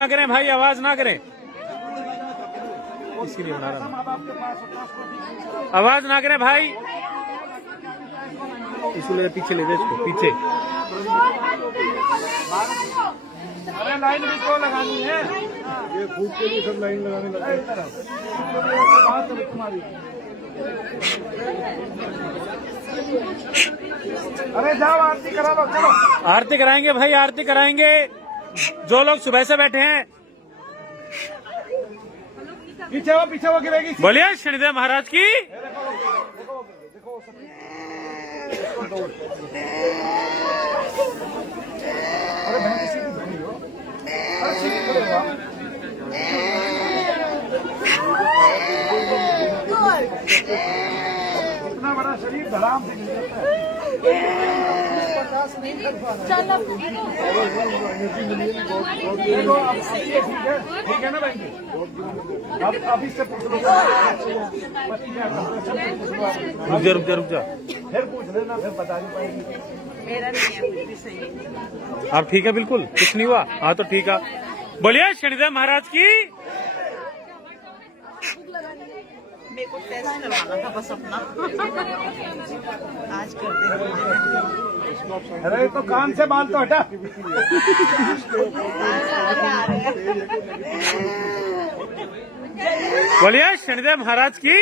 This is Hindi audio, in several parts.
ना करें भाई, आवाज ना करें, इसके लिए बना रहा हूं। आवाज ना करें भाई, इसलिए पीछे ले दे इसको, पीछे। अरे लाइन भी तो लगानी है, ये फूट के लिए सब लाइन लगाने लगे। अरे जाओ आरती करा लो, चलो। आरती कराएंगे भाई, आरती कराएंगे। जो लोग सुबह से बैठे हैं, पीछे वो गिरेगी। बोलिए शनिदेव महाराज की। अरे बहन किसी की धुनी हो, अरे सीधी खड़े हो। इतना बड़ा शरीर धड़ाम से गिर जाता है। ठीक है ना बहन जी, अब इससे पूछ लो। रुक जा। फिर पूछ लेना, फिर बता नहीं पाएगी। मेरा नहीं है, कुछ भी सही है। आप ठीक है? बिल्कुल कुछ नहीं हुआ। हाँ तो ठीक है, बोलिए शनिदेव महाराज की। मेरे को टेस्ट करवाना था बस अपना। आज कर दे। अरे तो कान से बाल तो हटा। बोलिए शनिदेव महाराज की।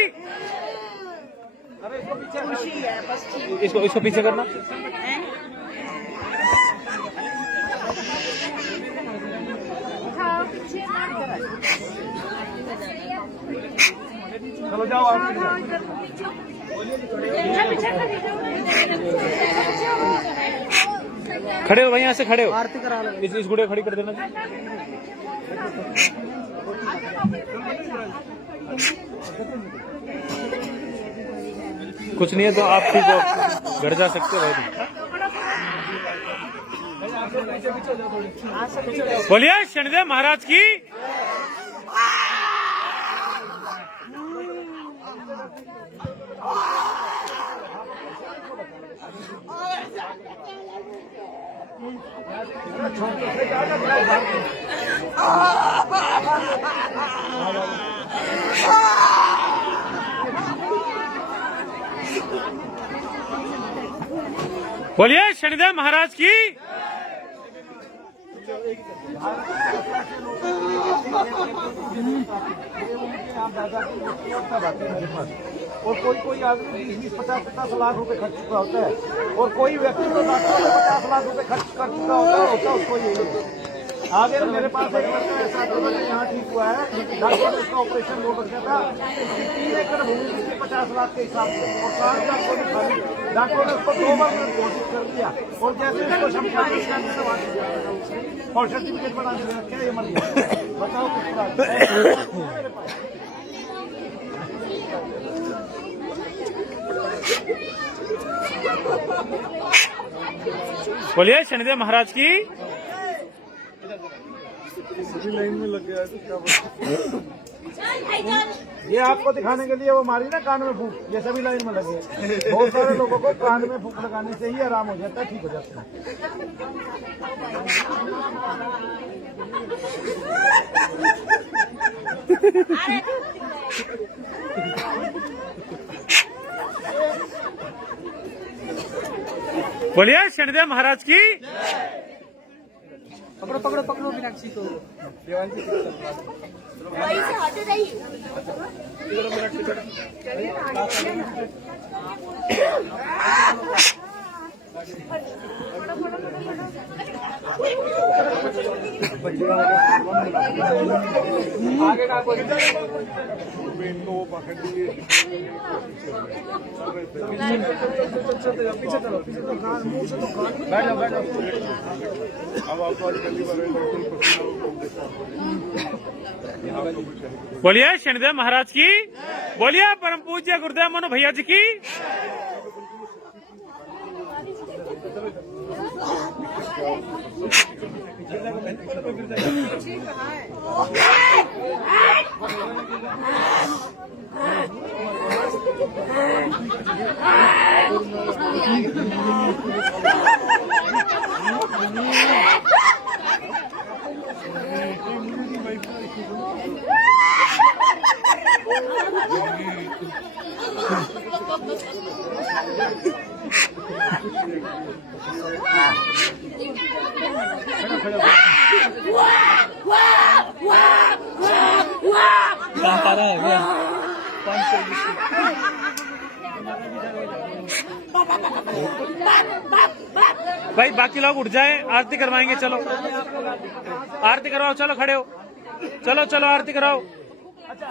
अरे इसको पीछे खुशी है बस। इसको पीछे करना। चलो जाओ आप। खड़े हो भाई, यहाँ से खड़े हो। आरती करा लो। इस गुड़िया खड़ी कर देना। कुछ नहीं है तो आप ठीक हो, घर जा सकते हो भाई। बोलिए शनिदेव महाराज की। बोलिए शनिदेव महाराज की। और कोई आदमी 20-50 लाख रुपए खर्च चुका होता है, और कोई व्यक्ति तो डॉक्टर को 50 लाख रुपए खर्च कर चुका होता है उसको यही है। आगे मेरे पास एक लड़का ऐसा यहाँ ठीक हुआ है, डॉक्टर ने उसका ऑपरेशन हो रखा था, 3 एकड़ भूमि थी 50 लाख के हिसाब से, और 7 लाख को खाली। डॉक्टर ने उसको 2 बार घोषित कर दिया, और जैसे उसको शमशान और सर्टिफिकेट बना दिया, क्या ये मर गया। बताओ कुछ बोलिए शनिदेव महाराज की। सभी लाइन में लग गया है तो क्या बोलूं? ये आपको दिखाने के लिए वो मारी ना कान में फूंक, ये सभी लाइन में लगे। बहुत सारे लोगों को कान में फूंक लगाने से ही आराम हो जाता है, ठीक हो जाता है। बोलिए शनिदेव महाराज की। पकड़ो मीनाक्षी को। वहीं से हट रही। आगे का कोई पीछे चलो, कान मुंह से तो कान। बैठो। अब आपको आज पहली बार बोलिए शनिदेव महाराज की। बोलिए परम पूज्य गुरुदेव मनु भैया जी की। भाई बाकी लोग उठ जाए, आरती करवाएंगे। चलो आरती करवाओ, चलो खड़े हो, चलो चलो आरती कराओ। अच्छा,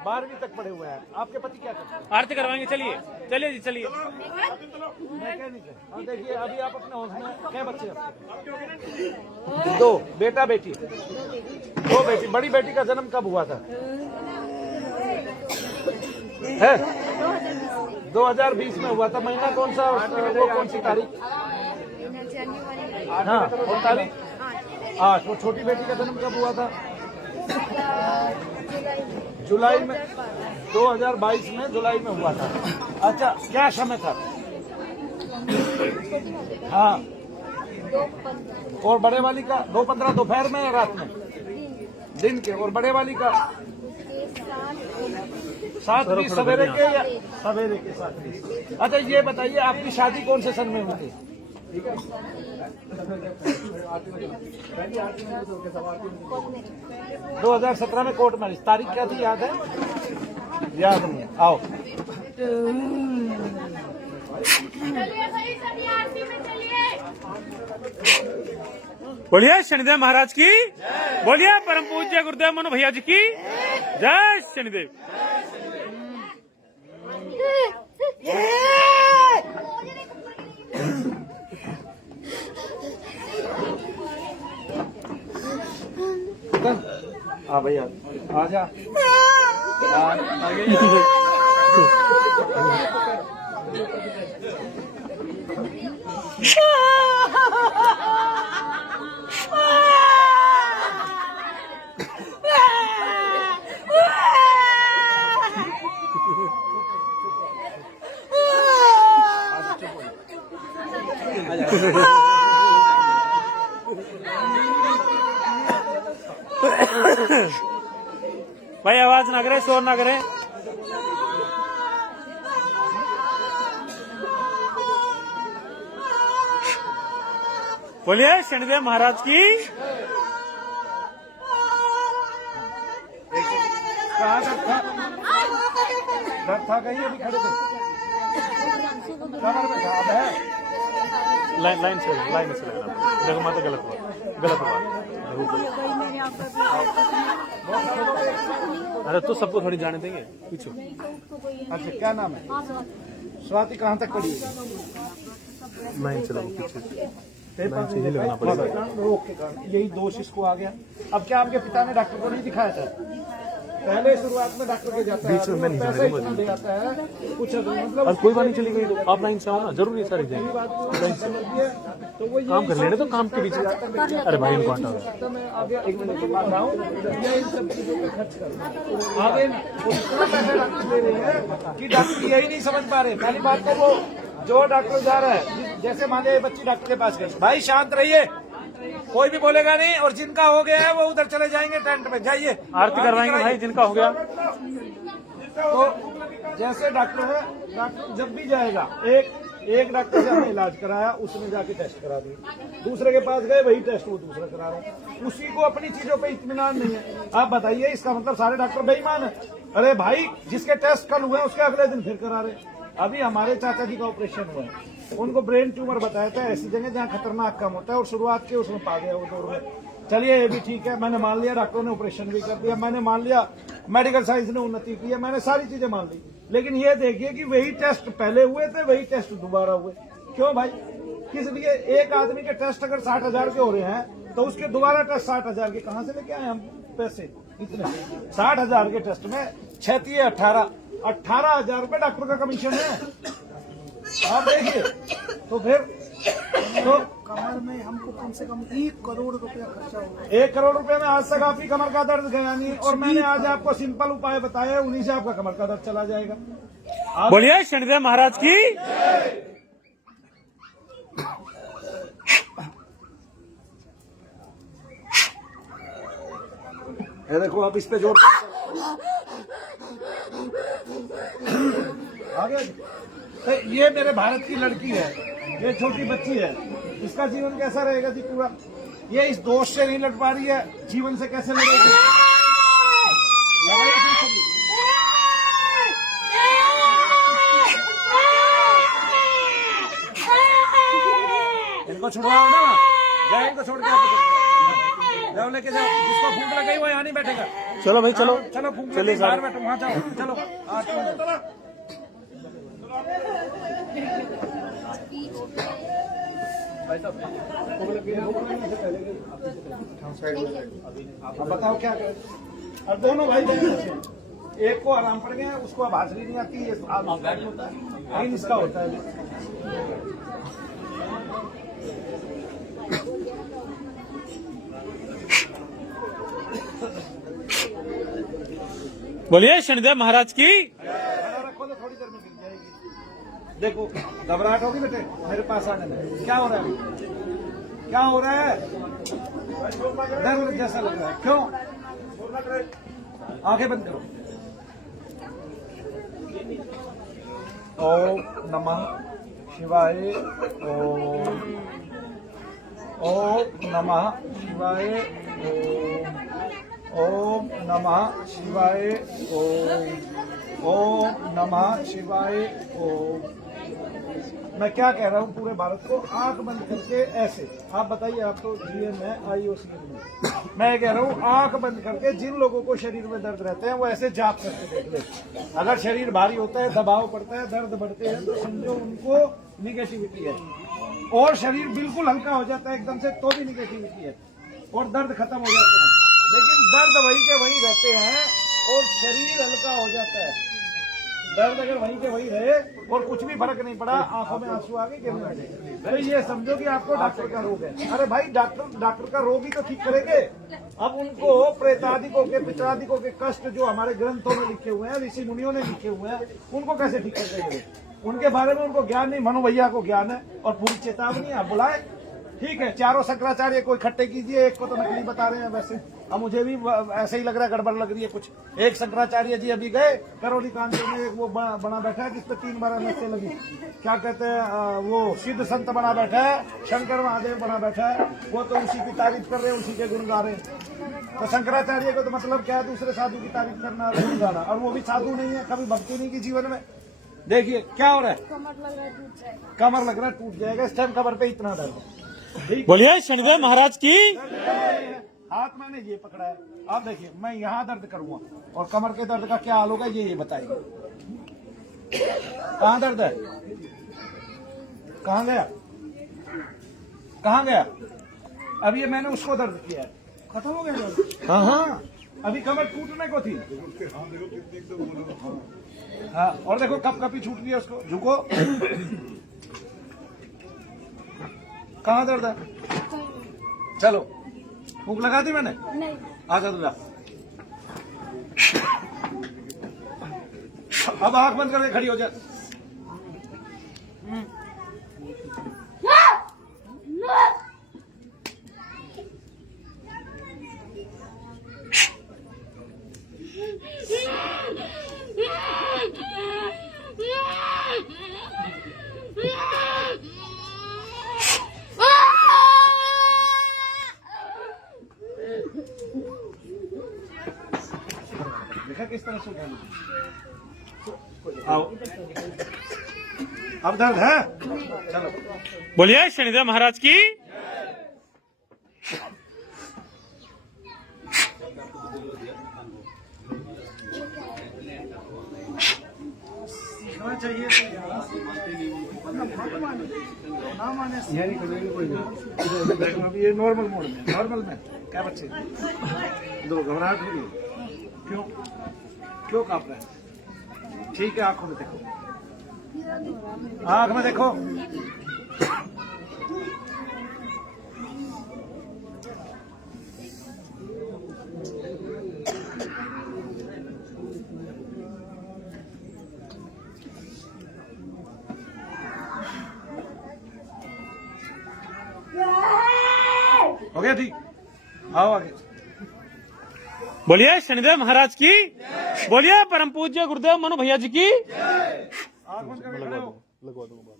12वीं तक पढ़े हुए हैं। आपके पति क्या करते हैं? आरती करवाएंगे। चलिए चलिए जी चलिए। मैं क्या नहीं कहता। और देखिए अभी आप अपने हाउस में क्या बच्चे हैं? 2 बेटा बेटी। 2 बेटी। बड़ी बेटी का जन्म कब हुआ था? है 2020 में हुआ था। महीना कौन सा? वो कौन सी तारीख? हाँ, और तारीख 8। वो छोटी बेटी का जन्म कब हुआ था? जुलाई में। 2022 में जुलाई में हुआ था। अच्छा, क्या समय था? हाँ। और बड़े वाली का 2:15 दोपहर में या रात में? दिन के। और बड़े वाली का 7:20 सवेरे के या सवेरे के 7:20। अच्छा, ये बताइए आपकी शादी कौन से सन में हुई थी? 2017 में कोर्ट मैरिज। तारीख क्या थी याद है? याद नहीं है। आओ। बोलिए शनिदेव महाराज की, बोलिए परम पूज्य गुरुदेव मनु भैया जी की जय। शनिदेव। हाँ भैया आजा। भाई आवाज ना करे, शोर ना करे। बोलिए शनिदेव महाराज की। कहाँ डर था कहीं? अभी खड़े थे कमर में था। अब है लाइन से लगना। देखो माता गलत हुआ। अरे तो सबको थोड़ी जाने देंगे पीछे। अच्छा, क्या नाम है? स्वाति। कहाँ तक पढ़ी? लाइन से लगो पीछे। लाइन से ही लगना पड़ेगा। रोक के कारण यही दोष इसको आ गया। अब क्या आपके पिता ने डॉक्टर को नहीं दिखाया था? पहले शुरुआत में डॉक्टर के जाता है, बीच में मैं नहीं पैसे इतना दे जाता है कुछ मतलब। और कोई बात नहीं, चली गई आप लाइन से आओ ना, जरूरी है सारी जाएंगे। तो वो काम कर लेने तो काम के बीच। अरे भाई इनको हटाओ। तो मैं आगे 1 मिनट के बाद आऊँ, ये इन सब चीजों पे खर्च कर आगे इतना पैसे डॉक्टर दे रहे हैं कि डॉक्टर यही नहीं समझ पा रहे। पहली बात तो वो जो डॉक्टर जा रहा है, जैसे मान लीजिए बच्ची डॉक्टर के पास गई, भाई शांत रहिए, कोई भी बोलेगा नहीं। और जिनका हो गया है वो उधर चले जाएंगे टेंट में। जाइए आरती करवाएंगे भाई जिनका हो गया। तो जैसे डॉक्टर है, डॉक्टर जब भी जाएगा, एक डॉक्टर से हमने इलाज कराया, उसने जाके टेस्ट करा दिए। दूसरे के पास गए, वही टेस्ट वो दूसरा करा रहे हैं। उसी को अपनी चीजों पे इत्मीनान नहीं है। आप बताइए, इसका मतलब सारे डॉक्टर बेईमान है? अरे भाई, जिसके टेस्ट कल हुए उसके अगले दिन फिर करा रहे। अभी हमारे चाचा जी का ऑपरेशन हुआ है, उनको ब्रेन ट्यूमर बताया था, ऐसी जगह जहाँ खतरनाक कम होता है, और शुरुआत के उसमें पा गया वो दौड़ में। चलिए ये भी ठीक है, मैंने मान लिया डॉक्टरों ने ऑपरेशन भी कर दिया, मैंने मान लिया मेडिकल साइंस ने उन्नति की है, मैंने सारी चीजें मान ली। लेकिन ये देखिए कि वही टेस्ट पहले हुए थे, वही टेस्ट दोबारा हुए। क्यों भाई? किस लिए? एक आदमी के टेस्ट अगर 60,000 के हो रहे हैं तो उसके दोबारा टेस्ट 60,000 के कहाँ से लेके आए हम पैसे? इतने 60,000 के टेस्ट में 6 18,000 रुपए डॉक्टर का कमीशन है। आप देखिए, तो फिर तो कमर में हमको कम से कम 1 करोड़ रुपया खर्चा होगा। 1 करोड़ रुपए में आज तक आपकी कमर का दर्द गया नहीं, और मैंने आज आपको सिंपल उपाय बताया, उन्हीं से आपका कमर का दर्द चला जाएगा। बोलिए शनिदेव महाराज की। ये देखो आप इस पे जोर आगे। तो ये मेरे भारत की लड़की है, ये छोटी बच्ची है, इसका जीवन कैसा रहेगा जी पूरा? ये इस दोष से नहीं लड़ पा रही है, जीवन से कैसे लड़ेगी? इनको छुड़वाओ ना, जाओ इनको छोड़ के जाओ, लेके जाओ। जिसको भूख लगी वो यहाँ नहीं बैठेगा। चलो भाई चलो चलो भूख चलिए लगी बाहर बैठो, वहाँ जाओ। चलो अब बताओ क्या करें? और दोनों भाई बहन, एक को आराम पड़ गया, उसको अब हाजिरी नहीं आती, ये आइन इसका होता है। बोलिए शनिदेव महाराज की। रखो तो थोड़ी देर में गिर जाएगी। देखो घबराहट होगी बेटे, मेरे पास आने में। क्या हो रहा है अभी? क्या हो रहा है? डर जैसा लग रहा है, क्यों? आंखें बंद करो। ओम नमः शिवाय, ओम नमः शिवाय, ओम नमः शिवाय, ओम नमः शिवाय, ओम। मैं क्या कह रहा हूँ पूरे भारत को, आंख बंद करके ऐसे। आप बताइए, आप तो जीएम है, IOCM में। मैं कह रहा हूँ आंख बंद करके जिन लोगों को शरीर में दर्द रहते हैं वो ऐसे जाप करके देख ले। अगर शरीर भारी होता है, दबाव पड़ता है, दर्द बढ़ते हैं, तो समझो उनको निगेटिविटी है। और शरीर बिल्कुल हल्का हो जाता है एकदम से, तो भी निगेटिविटी है, और दर्द खत्म हो जाते हैं। लेकिन दर्द वही के वही रहते हैं और शरीर हल्का हो जाता है। दर्द अगर वहीं के वही रहे और कुछ भी फर्क नहीं पड़ा, आंखों में आंसू आ गए, गिरने लगे, तो ये समझो कि आपको डॉक्टर का रोग है। अरे भाई डॉक्टर का रोग ही तो ठीक करेंगे। अब उनको प्रेतादिकों के, पितरादिकों के कष्ट जो हमारे ग्रंथों में लिखे हुए हैं, ऋषि मुनियों ने लिखे हुए हैं, उनको कैसे ठीक कर देंगे? उनके बारे में उनको ज्ञान नहीं, मनु भैया को ज्ञान है और पूरी चेतावनी आप बुलाए। ठीक है, चारों शंकराचार्य को इकट्ठे कीजिए, एक को तो नकली बता रहे हैं वैसे। अब मुझे भी ऐसे ही लग रहा है, गड़बड़ लग रही है कुछ। एक शंकराचार्य जी अभी गए करौली कांड में, एक वो बना बैठा है जिसपे 3 बार नशे लगी, क्या कहते हैं, वो सिद्ध संत बना बैठा है, शंकर महादेव बना बैठा है, वो तो उसी की तारीफ कर रहे हैं, उसी के गुण गा रहे हैं। तो शंकराचार्य को तो मतलब क्या है, दूसरे साधु की तारीफ करना, गुण गाना, और वो भी साधु नहीं है, कभी भक्ति नहीं की जीवन में। देखिए क्या हो रहा है, कमर लग रहा है टूट जाएगा। इस टाइम कमर पे इतना दर्द। बोलिए शनिदेव महाराज की। हाथ मैंने ये पकड़ा है, आप देखिए मैं यहाँ दर्द करूंगा और कमर के दर्द का क्या हाल होगा ये बताइए। कहाँ दर्द है? कहाँ गया? अब ये मैंने उसको दर्द किया है, खत्म हो गया दर्द। हाँ, अभी कमर टूटने को थी। हाँ, और देखो कप कपी छूट रही है उसको। झुको। कहाँ दर्द है? चलो, भूख लगा दी मैंने? नहीं। आजा तू जा। अब आंख बंद करके खड़ी हो जा। देखा किस तरह से उठाना। आओ, अब दर्द है? चलो। बोलिए शनिदेव महाराज की। सीखना चाहिए ना माने अभी ये नॉर्मल मोड में, क्या बच्चे दो घबराहट हो रही है? क्यों कांप रहे हैं? ठीक है, आंखों में देखो, आंख में देखो। हो गया ठीक, आओ आगे। बोलिए शनिदेव महाराज की, बोलिए परम पूज्य गुरुदेव मनु भैया जी की। आँख बंद करके खड़े हो। लगवा दूंगा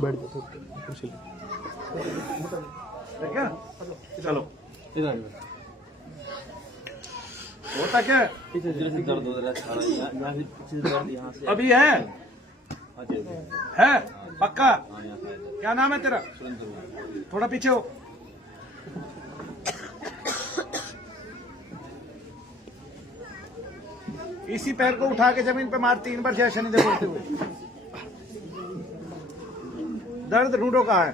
बैठ जाओ कुर्सी ठीक है, चलो होता क्या है? दर्द हो रहा है, दर्द यहाँ से अभी है पक्का? क्या नाम है तेरा? थोड़ा पीछे हो। इसी पैर को उठा के जमीन पे मार 3 बार जय शनिदेव बोलते हुए। दर्द ढूंढो कहाँ है?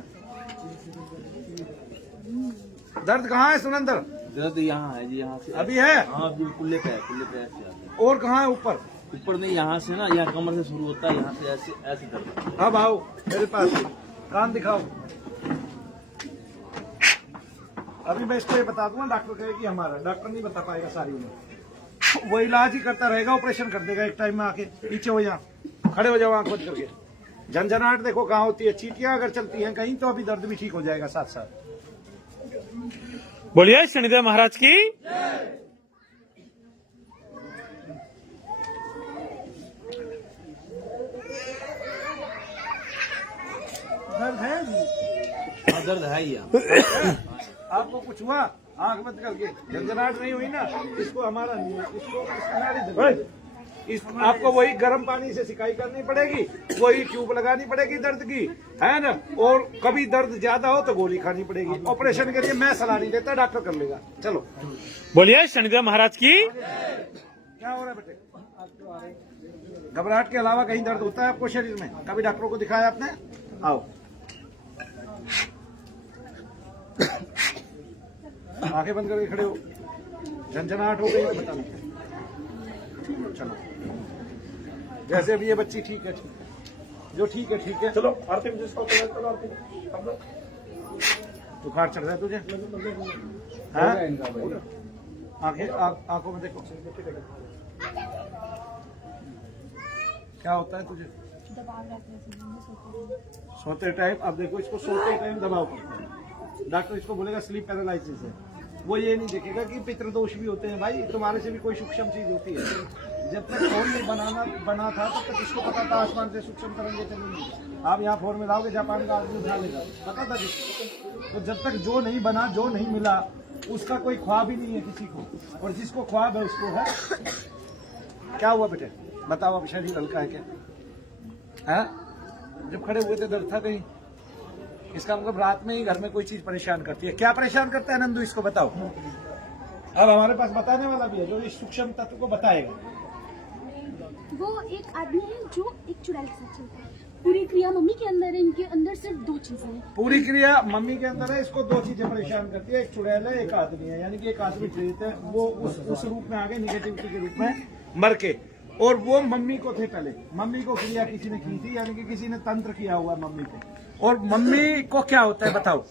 दर्द कहाँ है सुनंदर? दर्द यहाँ है जी, यहाँ से अभी है? हाँ कुल्ले पे से आगे। और कहाँ है? ऊपर ऊपर नहीं, यहाँ से ना, यहाँ कमर से शुरू होता है, यहाँ से ऐसे ऐसे दर्द। अब आओ मेरे पास, कान दिखाओ। अभी मैं इसको ये बता दूंगा, डॉक्टर कहेगी हमारा, डॉक्टर नहीं बता पाएगा सारी उम्र। वो इलाज ही करता रहेगा, ऑपरेशन कर देगा एक टाइम में। आके पीछे हो, यहाँ खड़े हो जाओ, आंख बंद करके। झंझनाहट देखो कहाँ होती है। चीटियां अगर चलती हैं कहीं तो अभी दर्द भी ठीक हो जाएगा साथ साथ। बोलिए शनिदेव महाराज की। दर्द है? हाँ दर्द है ही यहाँ। आपको कुछ हुआ? आंख बंद करके। झंझनाहट नहीं हुई ना, इसको हमारा नहीं है, इसको नाड़ी दबाइए। इस आपको वही गर्म पानी से सिकाई करनी पड़ेगी, वही ट्यूब लगानी पड़ेगी दर्द की, है ना। और कभी दर्द ज्यादा हो तो गोली खानी पड़ेगी। ऑपरेशन के लिए मैं सलाह नहीं देता, डॉक्टर कर लेगा। चलो बोलिए शनिदेव महाराज की। क्या हो रहा है बेटे? घबराहट के अलावा कहीं दर्द होता है आपको शरीर में? कभी डॉक्टरों को दिखाया आपने? आओ, आंखें बंद करके खड़े हो। झंझनाहट हो गई तो बता दो। चलो, जैसे अभी ये बच्ची ठीक है, ठीक है, जो ठीक है ठीक है। चलो आरती में जिसको चलो आरती में। बुखार चढ़ रहा है तुझे? आंखें आंखों में देखो। क्या होता है तुझे? सोते टाइम। अब देखो, इसको सोते टाइम दबाव पड़ता है। डॉक्टर इसको बोलेगा स्लीप पैरालिसिस है। वो ये नहीं देखेगा कि पितृदोष भी होते हैं। भाई तुम्हारे से भी कोई सूक्ष्म चीज होती है। जब तक फोन नहीं बना था तब तक इसको पता था आसमान से सूक्ष्म तरंगें चलेंगी। आप यहाँ फोन में लाओगे, जापान का आदमी उठा लेगा, पता था जिसको। तो जब तक जो नहीं बना, जो नहीं मिला, उसका कोई ख्वाब ही नहीं है किसी को। और जिसको ख्वाब है उसको है। क्या हुआ बेटे? बताओ। अब शरीर हल्का है क्या? है? जब खड़े हुए थे दर्द था कहीं? इसका मतलब रात में ही घर में कोई चीज परेशान करती है। क्या परेशान करता है नंदू, इसको बताओ। अब हमारे पास बताने वाला भी है जो इस सूक्ष्म तत्व को बताएगा। वो एक आदमी है जो एक चुड़ैल के साथ चलता है। पूरी क्रिया मम्मी के अंदर है, इनके अंदर सिर्फ 2 चीजें हैं। पूरी क्रिया मम्मी के अंदर है, इसको 2 चीजें परेशान करती है, एक चुड़ैल है, एक आदमी है। यानी कि एक आदमी प्रेरित है, वो उस रूप में आ गए, निगेटिविटी के रूप में मर के। और वो मम्मी को थे पहले। मम्मी को क्रिया किसी ने की थी, यानी कि किसी ने तंत्र किया हुआ है मम्मी को। और मम्मी को क्या होता है बताओ?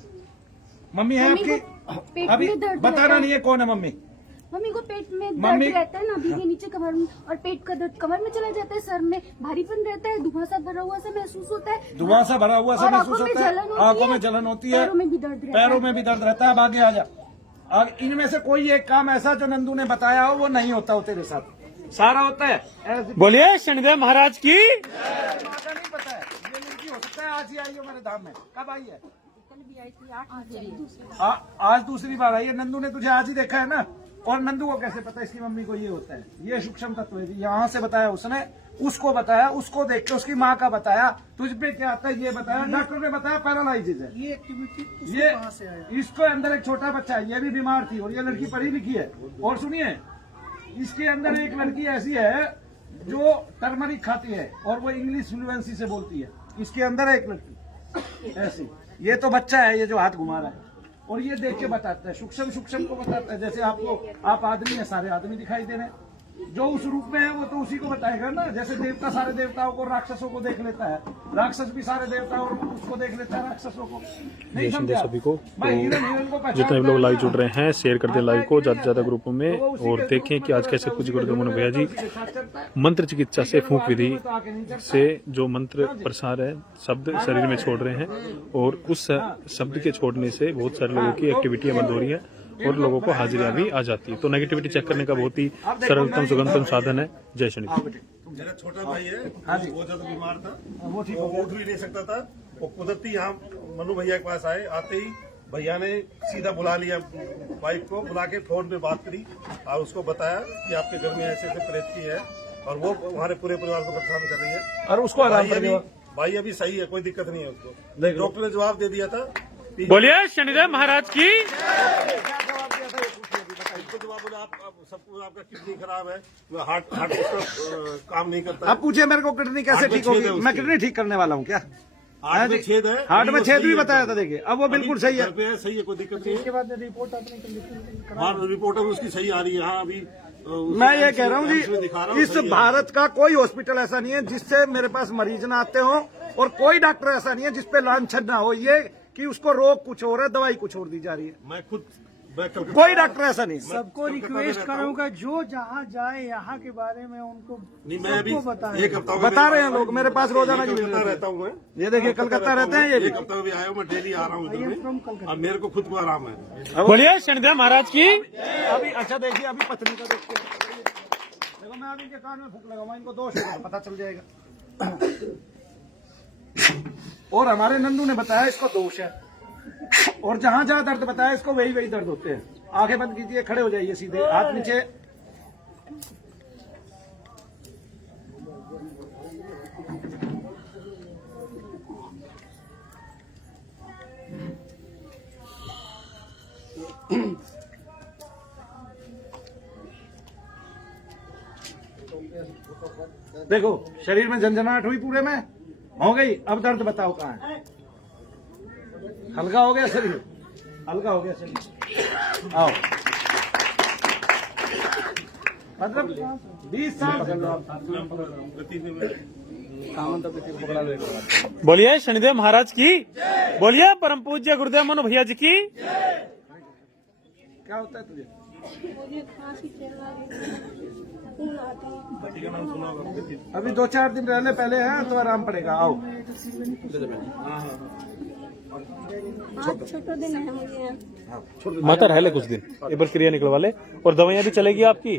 मम्मी है आपकी? अभी बताना नहीं है कौन है मम्मी। मम्मी को पेट में दर्द रहता है, नाभि के नीचे कमर में, और पेट का दर्द कमर में चला जाता है। सर में भारीपन रहता है, धुआं सा भरा हुआ सा महसूस होता है। धुआं सा भरा हुआ सा महसूस होता है, आंखों में जलन होती है, पैरों में भी दर्द रहता है। पैरों में भी दर्द रहता है। अब आगे आ जा। इनमें से कोई एक काम ऐसा जो नंदू ने बताया हो वो नहीं होता हो तेरे साथ, सारा होता है। बोलिए शनिदेव महाराज की। नहीं पता है, ये लड़की हो सकता है आज ही आई हो मेरे धाम में। कब आई है? आज दूसरी बार आई है। नंदू ने तुझे आज ही देखा है ना। और नंदू को कैसे पता इसकी मम्मी को ये होता है? ये सूक्ष्म तत्व है। यहाँ से बताया उसने, उसको बताया, उसको देख के उसकी माँ का बताया, तुझ पे क्या आता है ये बताया, डॉक्टर ने बताया पैरालाइसिस है। ये एक्टिविटी ये कहाँ से आया? इसको अंदर एक छोटा बच्चा है, ये भी बीमार थी और ये लड़की पढ़ी लिखी है। और सुनिए, इसके अंदर एक लड़की ऐसी है जो टर्मरिक खाती है और वो इंग्लिश फ्लुएंसी से बोलती है। इसके अंदर है एक लड़की ऐसी। ये तो बच्चा है, ये जो हाथ घुमा रहा है, और ये देख के बताता है, सूक्ष्म को बताता है। जैसे आपको, आप आदमी है, सारे आदमी दिखाई दे रहे हैं, जो उस रूप में है वो तो उसी को बताएगा ना। जैसे देवता सारे देवताओं को राक्षसों को देख लेता है, राक्षस भी सारे देवताओं को उसको देख लेता है, राक्षसों को नहीं जय समझा। सभी को। मैं हिरन को पहचानता जितने भी लोग लाइव जुड़ रहे हैं शेयर कर दें लाइव को ज्यादा से ज्यादा ग्रुपों में, तो वो उसी और के- देखें कि आज कैसे पूज्य गुरुदेव मोनू भैया जी उसी के साथ चलता है। मंत्र चिकित्सा से फूंक विधि तो आके नहीं चलता। से जो मंत्र प्रसार है शब्द शरीर में छोड़ रहे हैं, और उस शब्द के छोड़ने से बहुत सारे लोगों की एक्टिविटियां बंद हो रही है और लोगों को हाजिरियां भी आ जाती है। तो नेगेटिविटी चेक करने का बहुत ही सरलतम सुगमतम साधन है। जय शनि। मेरा छोटा भाई है, हाँ जी। वो ज्यादा बीमार था, वो ठीक वो हो गया। उठ भी नहीं सकता था। वो कुदरती यहाँ मनु भैया के पास आए, आते ही भैया ने सीधा बुला लिया वाइफ को, बुला के फोन पे बात करी और उसको बताया कि आपके घर में ऐसे ऐसे प्रेत की है, और वो हमारे पूरे परिवार को परेशान कर रही है। और उसको आराम भाई करेगा। भाई अभी सही है, कोई दिक्कत नहीं है उसको। डॉक्टर ने जवाब दे दिया था। बोलिए शनिदेव महाराज की। उसको जवाब बोला आप सबको आपका किडनी खराब है, हार्ट उसका काम नहीं करता है। अब पूछे मेरे को किडनी कैसे हार्ट में ठीक होगी? छेद है मैं उसकी। किडनी ठीक करने वाला हूँ क्या? हार्ट में छेद है, हार्ट में अभी वो छेद सही भी है बताया एकदम। था, देखिए अब वो बिल्कुल सही है। घर पे है, सही है, कोई दिक्कत नहीं है। उसके बाद रिपोर्ट आपने हाँ, रिपोर्ट अब उसकी सही आ रही है। हाँ, अभी मैं ये कह रहा हूँ दिखा रहा हूँ, जी, इस सही है। भारत का कोई हॉस्पिटल ऐसा नहीं है जिससे मेरे पास मरीज ना आते हो, और कोई डॉक्टर ऐसा नहीं है जिसपे लांछन ना हो ये कि उसको रोग कुछ और है, दवाई कुछ और दी जा रही है। मैं खुद कलकत्ता- कोई डॉक्टर ऐसा नहीं है। सबको कलकत्ता में रिक्वेस्ट रहता हूँ। करूंगा जो जहाँ जाए यहाँ के बारे में उनको नहीं, मैं अभी सबको बताएं। एक हफ्ता बता रहे हैं लोग, मेरे पास रोजाना की कलकत्ता वीडियो रहता हूँ मैं। ये देखिए कलकत्ता रहते हैं ये भी। एक हफ्ता में भी आया हूँ, मैं डेली आ रहा हूँ इधर में, और मेरे को खुद को आराम है। बोलिए शनिदेव महाराज की। अभी अच्छा देखिए, अभी पत्नी का देखते हैं। देखो मैं अभी इनके कान में फूक लगाऊंगा, इनको दोष है तो पता चल जाएगा। और हमारे नंदू ने बताया इसको दोष है, और जहां जहां दर्द बताया इसको वही वही दर्द होते हैं। आंखें बंद कीजिए, खड़े हो जाइए सीधे, हाथ नीचे। देखो शरीर में झंझनाहट हुई, पूरे में हो गई। अब दर्द बताओ कहाँ है? हल्का हो गया शरीर, हल्का हो गया शरीर। आओ, मतलब 20 साल बोलिए शनिदेव महाराज की। बोलिए परम पूज्य गुरुदेव मोनू भैया जी की। क्या होता है तुझे? अभी 2-4 दिन रहने पहले है तो आराम पड़ेगा। आओ, छोटे दिन है मुझे। माता रह ले कुछ दिन, एक बार क्रिया निकलवा ले, और दवाइयाँ भी चलेगी आपकी।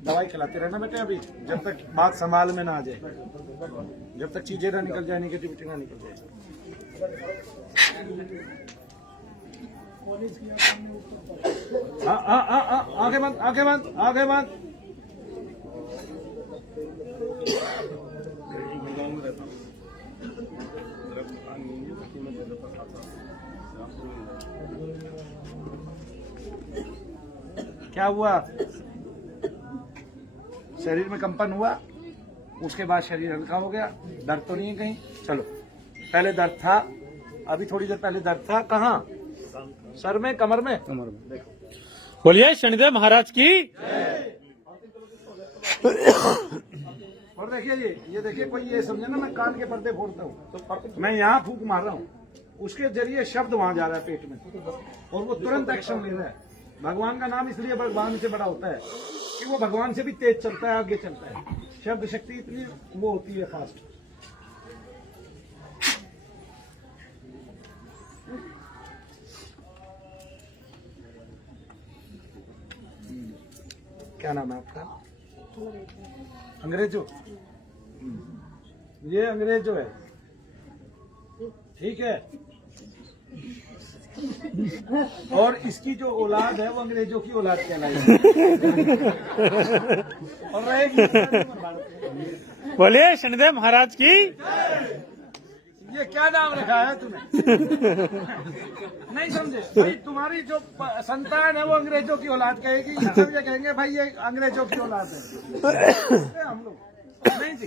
दवाई खिलाते रहना बेटे, अभी जब तक बात संभाल में ना आ जाए, जब तक चीजें ना निकल जाए, निगेटिविटी ना निकल जाए। आगे बंद, आगे बंद, आगे बंद। क्या हुआ? शरीर में कंपन हुआ, उसके बाद शरीर हल्का हो गया। दर्द तो नहीं है कहीं? चलो, पहले दर्द था, अभी थोड़ी देर पहले दर्द था। कहाँ? सर में, कमर में? बोलिए शनिदेव महाराज की। और देखिए ये देखिए, कोई ये समझे ना मैं कान के पर्दे फोड़ता हूँ, तो मैं यहाँ फूंक मार रहा हूँ, उसके जरिए शब्द वहां जा रहा है पेट में, और वो तुरंत एक्शन ले रहा है। भगवान का नाम इसलिए भगवान से बड़ा होता है कि वो भगवान से भी तेज चलता है, आगे चलता है। शब्द शक्ति इतनी वो होती है फास्ट। क्या नाम है आपका? अंग्रेजो। ये अंग्रेजो है, ठीक है। और इसकी जो औलाद है वो अंग्रेजों की औलाद कहलाएगी और रहेगी। बोलिए शनिदेव महाराज की। ये क्या नाम रखा है तूने? नहीं समझे भाई, तुम्हारी जो संतान है वो अंग्रेजों की औलाद कहेगी, सब ये कहेंगे भाई ये अंग्रेजों की औलाद है। हम लोग नहीं जी,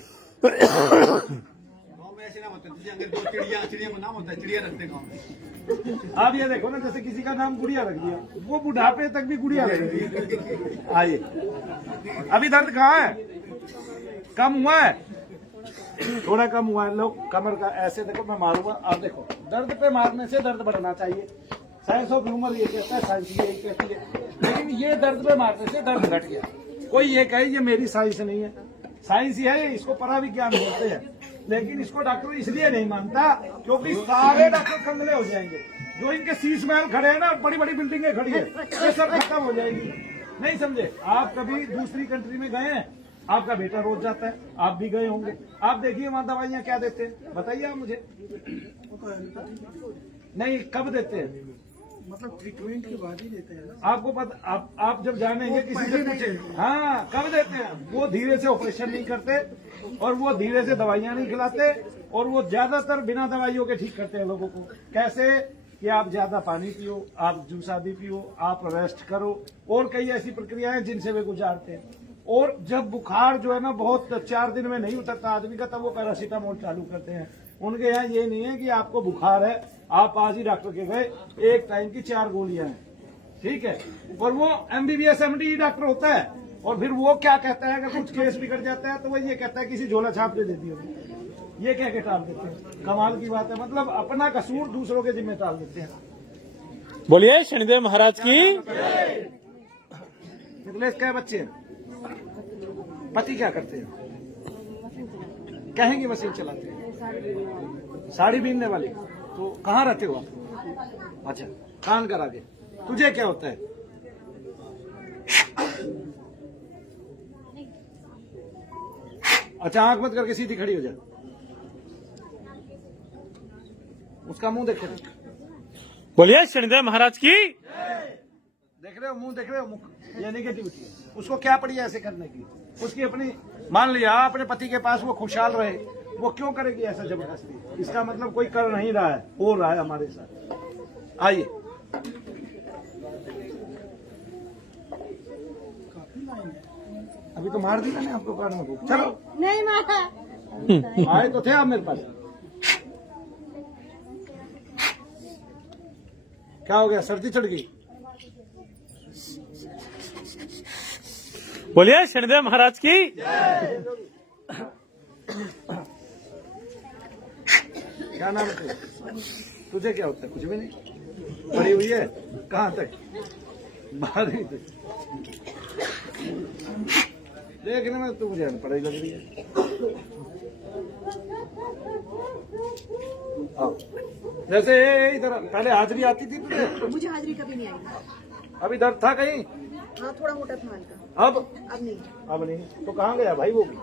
चिड़िया को नाम होता है, चिड़िया रखते गाँव में। आप ये देखो ना, जैसे किसी का नाम गुड़िया रख दिया, वो बुढ़ापे तक भी गुड़िया लगेगी। आइए, अभी दर्द कहाँ है? कम हुआ है? थोड़ा कम हुआ है। लोग कमर का ऐसे देखो, मैं मारूंगा, आप देखो, दर्द पे मारने से दर्द बढ़ना चाहिए। साइंस ऑफ ह्यूमर ये कहता है, साइंस यही कहती है, लेकिन ये दर्द पे मारने से दर्द घट गया। कोई ये कहे ये मेरी साइंस नहीं है, साइंस ही है, इसको पराविज्ञान बोलते हैं। लेकिन इसको डॉक्टर इसलिए नहीं मानता क्योंकि सारे डॉक्टर कंगले हो जाएंगे। जो इनके शीश महल खड़े हैं ना, बड़ी बड़ी बिल्डिंगें खड़ी है, ये सब खत्म हो जाएगी। नहीं समझे? आप कभी दूसरी कंट्री में गए हैं? आपका बेटा रोज जाता है, आप भी गए होंगे। आप देखिए वहाँ दवाइयाँ क्या देते हैं, बताइए आप मुझे। नहीं, कब देते हैं? मतलब ट्रीटमेंट के बाद ही देते हैं ना। आपको पता, आप जब जानेंगे किसी से पूछे, हाँ कब देते हैं? वो धीरे से ऑपरेशन नहीं करते, और वो धीरे से दवाइयाँ नहीं खिलाते, और वो ज्यादातर बिना दवाइयों के ठीक करते हैं लोगों को। कैसे? कि आप ज्यादा पानी पियो, आप जूस आदि पियो, आप रेस्ट करो, और कई ऐसी प्रक्रियाएं जिनसे वे गुजारते हैं। और जब बुखार जो है ना बहुत 4 दिन में नहीं उतरता आदमी का, तब वो पैरासीटामोल चालू करते हैं। उनके यहाँ ये नहीं है कि आपको बुखार है, आप आज ही डॉक्टर के गए, एक टाइम की 4 गोलियां हैं, ठीक है। और वो MBBS MD डॉक्टर होता है, और फिर वो क्या कहता है, अगर कुछ केस बिगड़ जाता है तो वो ये कहता है किसी झोला छाप दे देती होगी, ये कह के टाल देते हैं। कमाल की बात है, मतलब अपना कसूर दूसरों के जिम्मे टाल देते हैं। बोलिए शनिदेव महाराज की। मिथिलेश क्या बच्चे हैं? पति क्या करते हैं? कहेंगे मशीन चलाते हैं, साड़ी बीनने वाले। तो कहाँ रहते हो आप? अच्छा, कान कर आगे। तुझे क्या होता है? अच्छा, आंख बंद करके सीधी खड़ी हो जा। उसका मुंह देख रहे हो? बोलिए शनिदेव महाराज की। देख रहे हो मुंह, देख रहे हो मुख, ये नेगेटिविटी है। उसको क्या पड़ी है ऐसे करने की? उसकी अपनी, मान लिया अपने पति के पास वो खुशहाल रहे, वो क्यों करेगी ऐसा जबरदस्ती? इसका मतलब कोई कर नहीं रहा है, हो रहा है हमारे साथ। आइए, अभी तो मार दी मैंने आपको कान में। चलो, नहीं मारा। आए तो थे आप मेरे पास। क्या हो गया? सर्दी चढ़ गई? बोलिए शनिदेव महाराज की। क्या नाम है? तुझे क्या होता है? कुछ भी नहीं, पड़ी हुई है। कहाँ तक? 12वीं तक। देखने में तो मुझे अनपढ़ लग रही है। आओ, जैसे इधर पहले हाजिरी आती थी तुझे? मुझे हाजिरी कभी नहीं आई। अभी दर्द था कहीं? हाँ, थोड़ा मोटा था हल्का। अब नहीं। अब नहीं तो कहाँ गया भाई वो भी?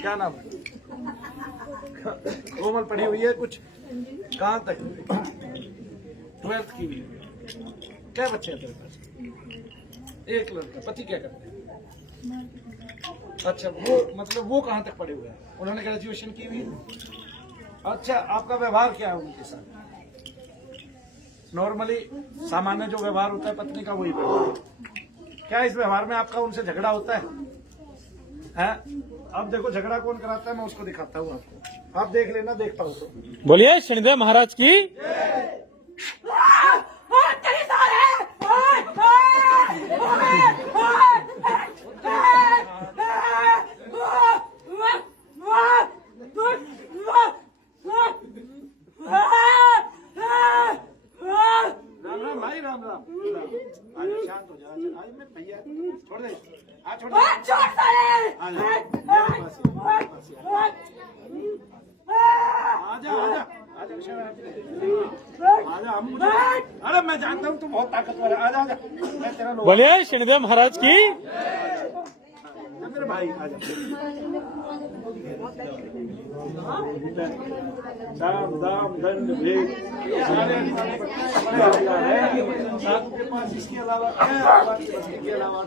क्या नाम है? कोमल पढ़ी हुई है कुछ? कहाँ तक? 12th की हुई। क्या बच्चे हैं तेरे पास? एक लड़का। पति क्या करते हैं? अच्छा, वो मतलब वो कहाँ तक पढ़े हुए हैं? उन्होंने ग्रेजुएशन की हुई। अच्छा, आपका व्यवहार क्या है उनके साथ? नॉर्मली सामान्य जो व्यवहार होता है पत्नी का, वही व्यवहार। क्या इस व्यवहार में आपका उनसे झगड़ा होता है? अब देखो झगड़ा कौन कराता है, मैं उसको दिखाता हूँ आपको। आप देख लेना, देख पाओ तो। बोलिए शनिदेव महाराज की। राम राम भाई, राम राम। आज शांत हो जा। आज मैं भैया छोड़ दे, छोड़ दे। आजा आजा आजा, हम मुझे, अरे मैं जानता हूँ तू बहुत ताकतवर है। आजा आजा, मैं तेरा लोग। बोलिए शनिदेव महाराज की। मेरे भाई आजा। दाम दाम दंड भेद सारे साधु के पास इसके अलावा क्या? इसके अलावा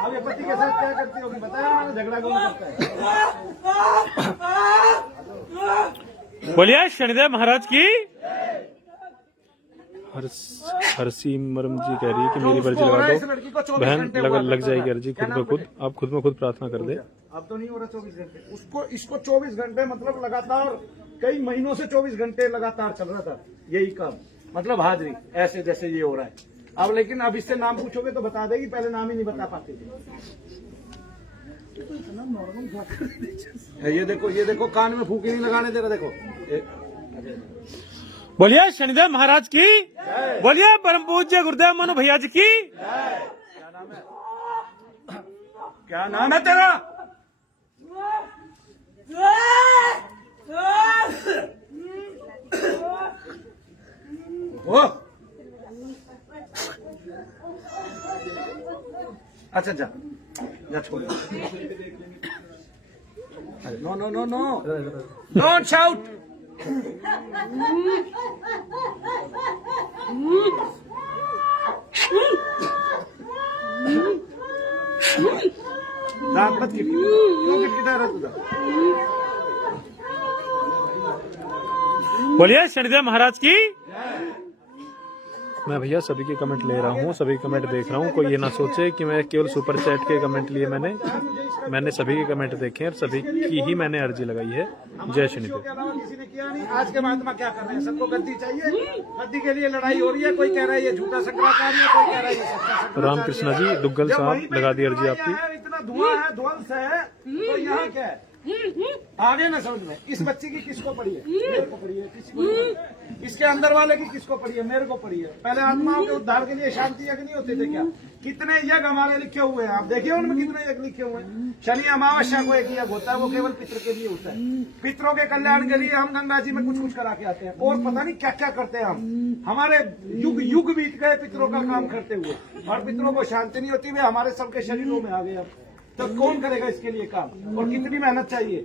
अब ये पति के साथ क्या करती होगी बताया? मैंने झगड़ा कौन करता है? बोलिए शनिदेव महाराज की। हरसिमरन जी कह रही है कि मेरी अर्जी लगा दो बहन, लग जाएगी अर्जी खुद में खुद। आप खुद में खुद प्रार्थना कर दे। अब तो नहीं हो रहा 24 घंटे, इसको 24 घंटे मतलब लगातार कई महीनों से 24 घंटे लगातार चल रहा था यही काम, मतलब हाजिरी ऐसे जैसे ये हो रहा है अब। लेकिन अब इससे नाम पूछोगे तो बता देगी, पहले नाम ही नहीं बता पाते थे। ये देखो कान में फूकी नहीं लगाने दे रहा, देखो। बोलिए शनिदेव महाराज की। बोलिए परम पूज्य गुरुदेव मनु भैया जी की। क्या नाम है तेरा? वो अच्छा जा छोड़। No don't shout. दांत मत क्यों किटकिटा रहा तुझा? बोलिए शनिदेव महाराज की। मैं भैया सभी के कमेंट ले रहा हूँ, सभी कमेंट देख रहा हूँ। कोई ये ना सोचे कि मैं केवल सुपर चैट के कमेंट लिए। मैंने सभी के कमेंट देखे और सभी की ही मैंने अर्जी लगाई है। जय शनिदेव। किसी ने किया नहीं। आज के महात्मा क्या कर रहे हैं? सबको गद्दी चाहिए, गद्दी के लिए लड़ाई हो रही है। कोई कह रहा है ये झूठा शंकराचार्य है, कोई कह रहा है ये सच्चा शंकराचार्य। रामकृष्णा जी दुग्गल साहब लगा दी अर्जी आपकी। इतना धुआं है, ध्वंस है, तो यहाँ क्या है? आगे ना समझ में। इस बच्चे की किसको पड़ी है? मेरे को पड़ी है। किसी को नहीं। इसके अंदर वाले की किसको पड़ी है? मेरे को पड़ी है। पहले आत्माओं के उद्धार के लिए शांति यज्ञ नहीं होते थे क्या? कितने यज्ञ हमारे लिखे हुए हैं, आप देखिए उनमें कितने यज्ञ लिखे हुए हैं। शनि अमावस्या को एक यज्ञ होता है, वो केवल पितृ के लिए होता है। पितरों के कल्याण के लिए हम गंगा जी में कुछ करा के आते हैं और पता नहीं क्या क्या करते हैं हम। हमारे युग युग बीत गए पितरों का काम करते हुए, और पितरों को शांति नहीं होती। वे हमारे सबके शरीरों में आ गए। अब तो कौन करेगा इसके लिए काम, और कितनी मेहनत चाहिए?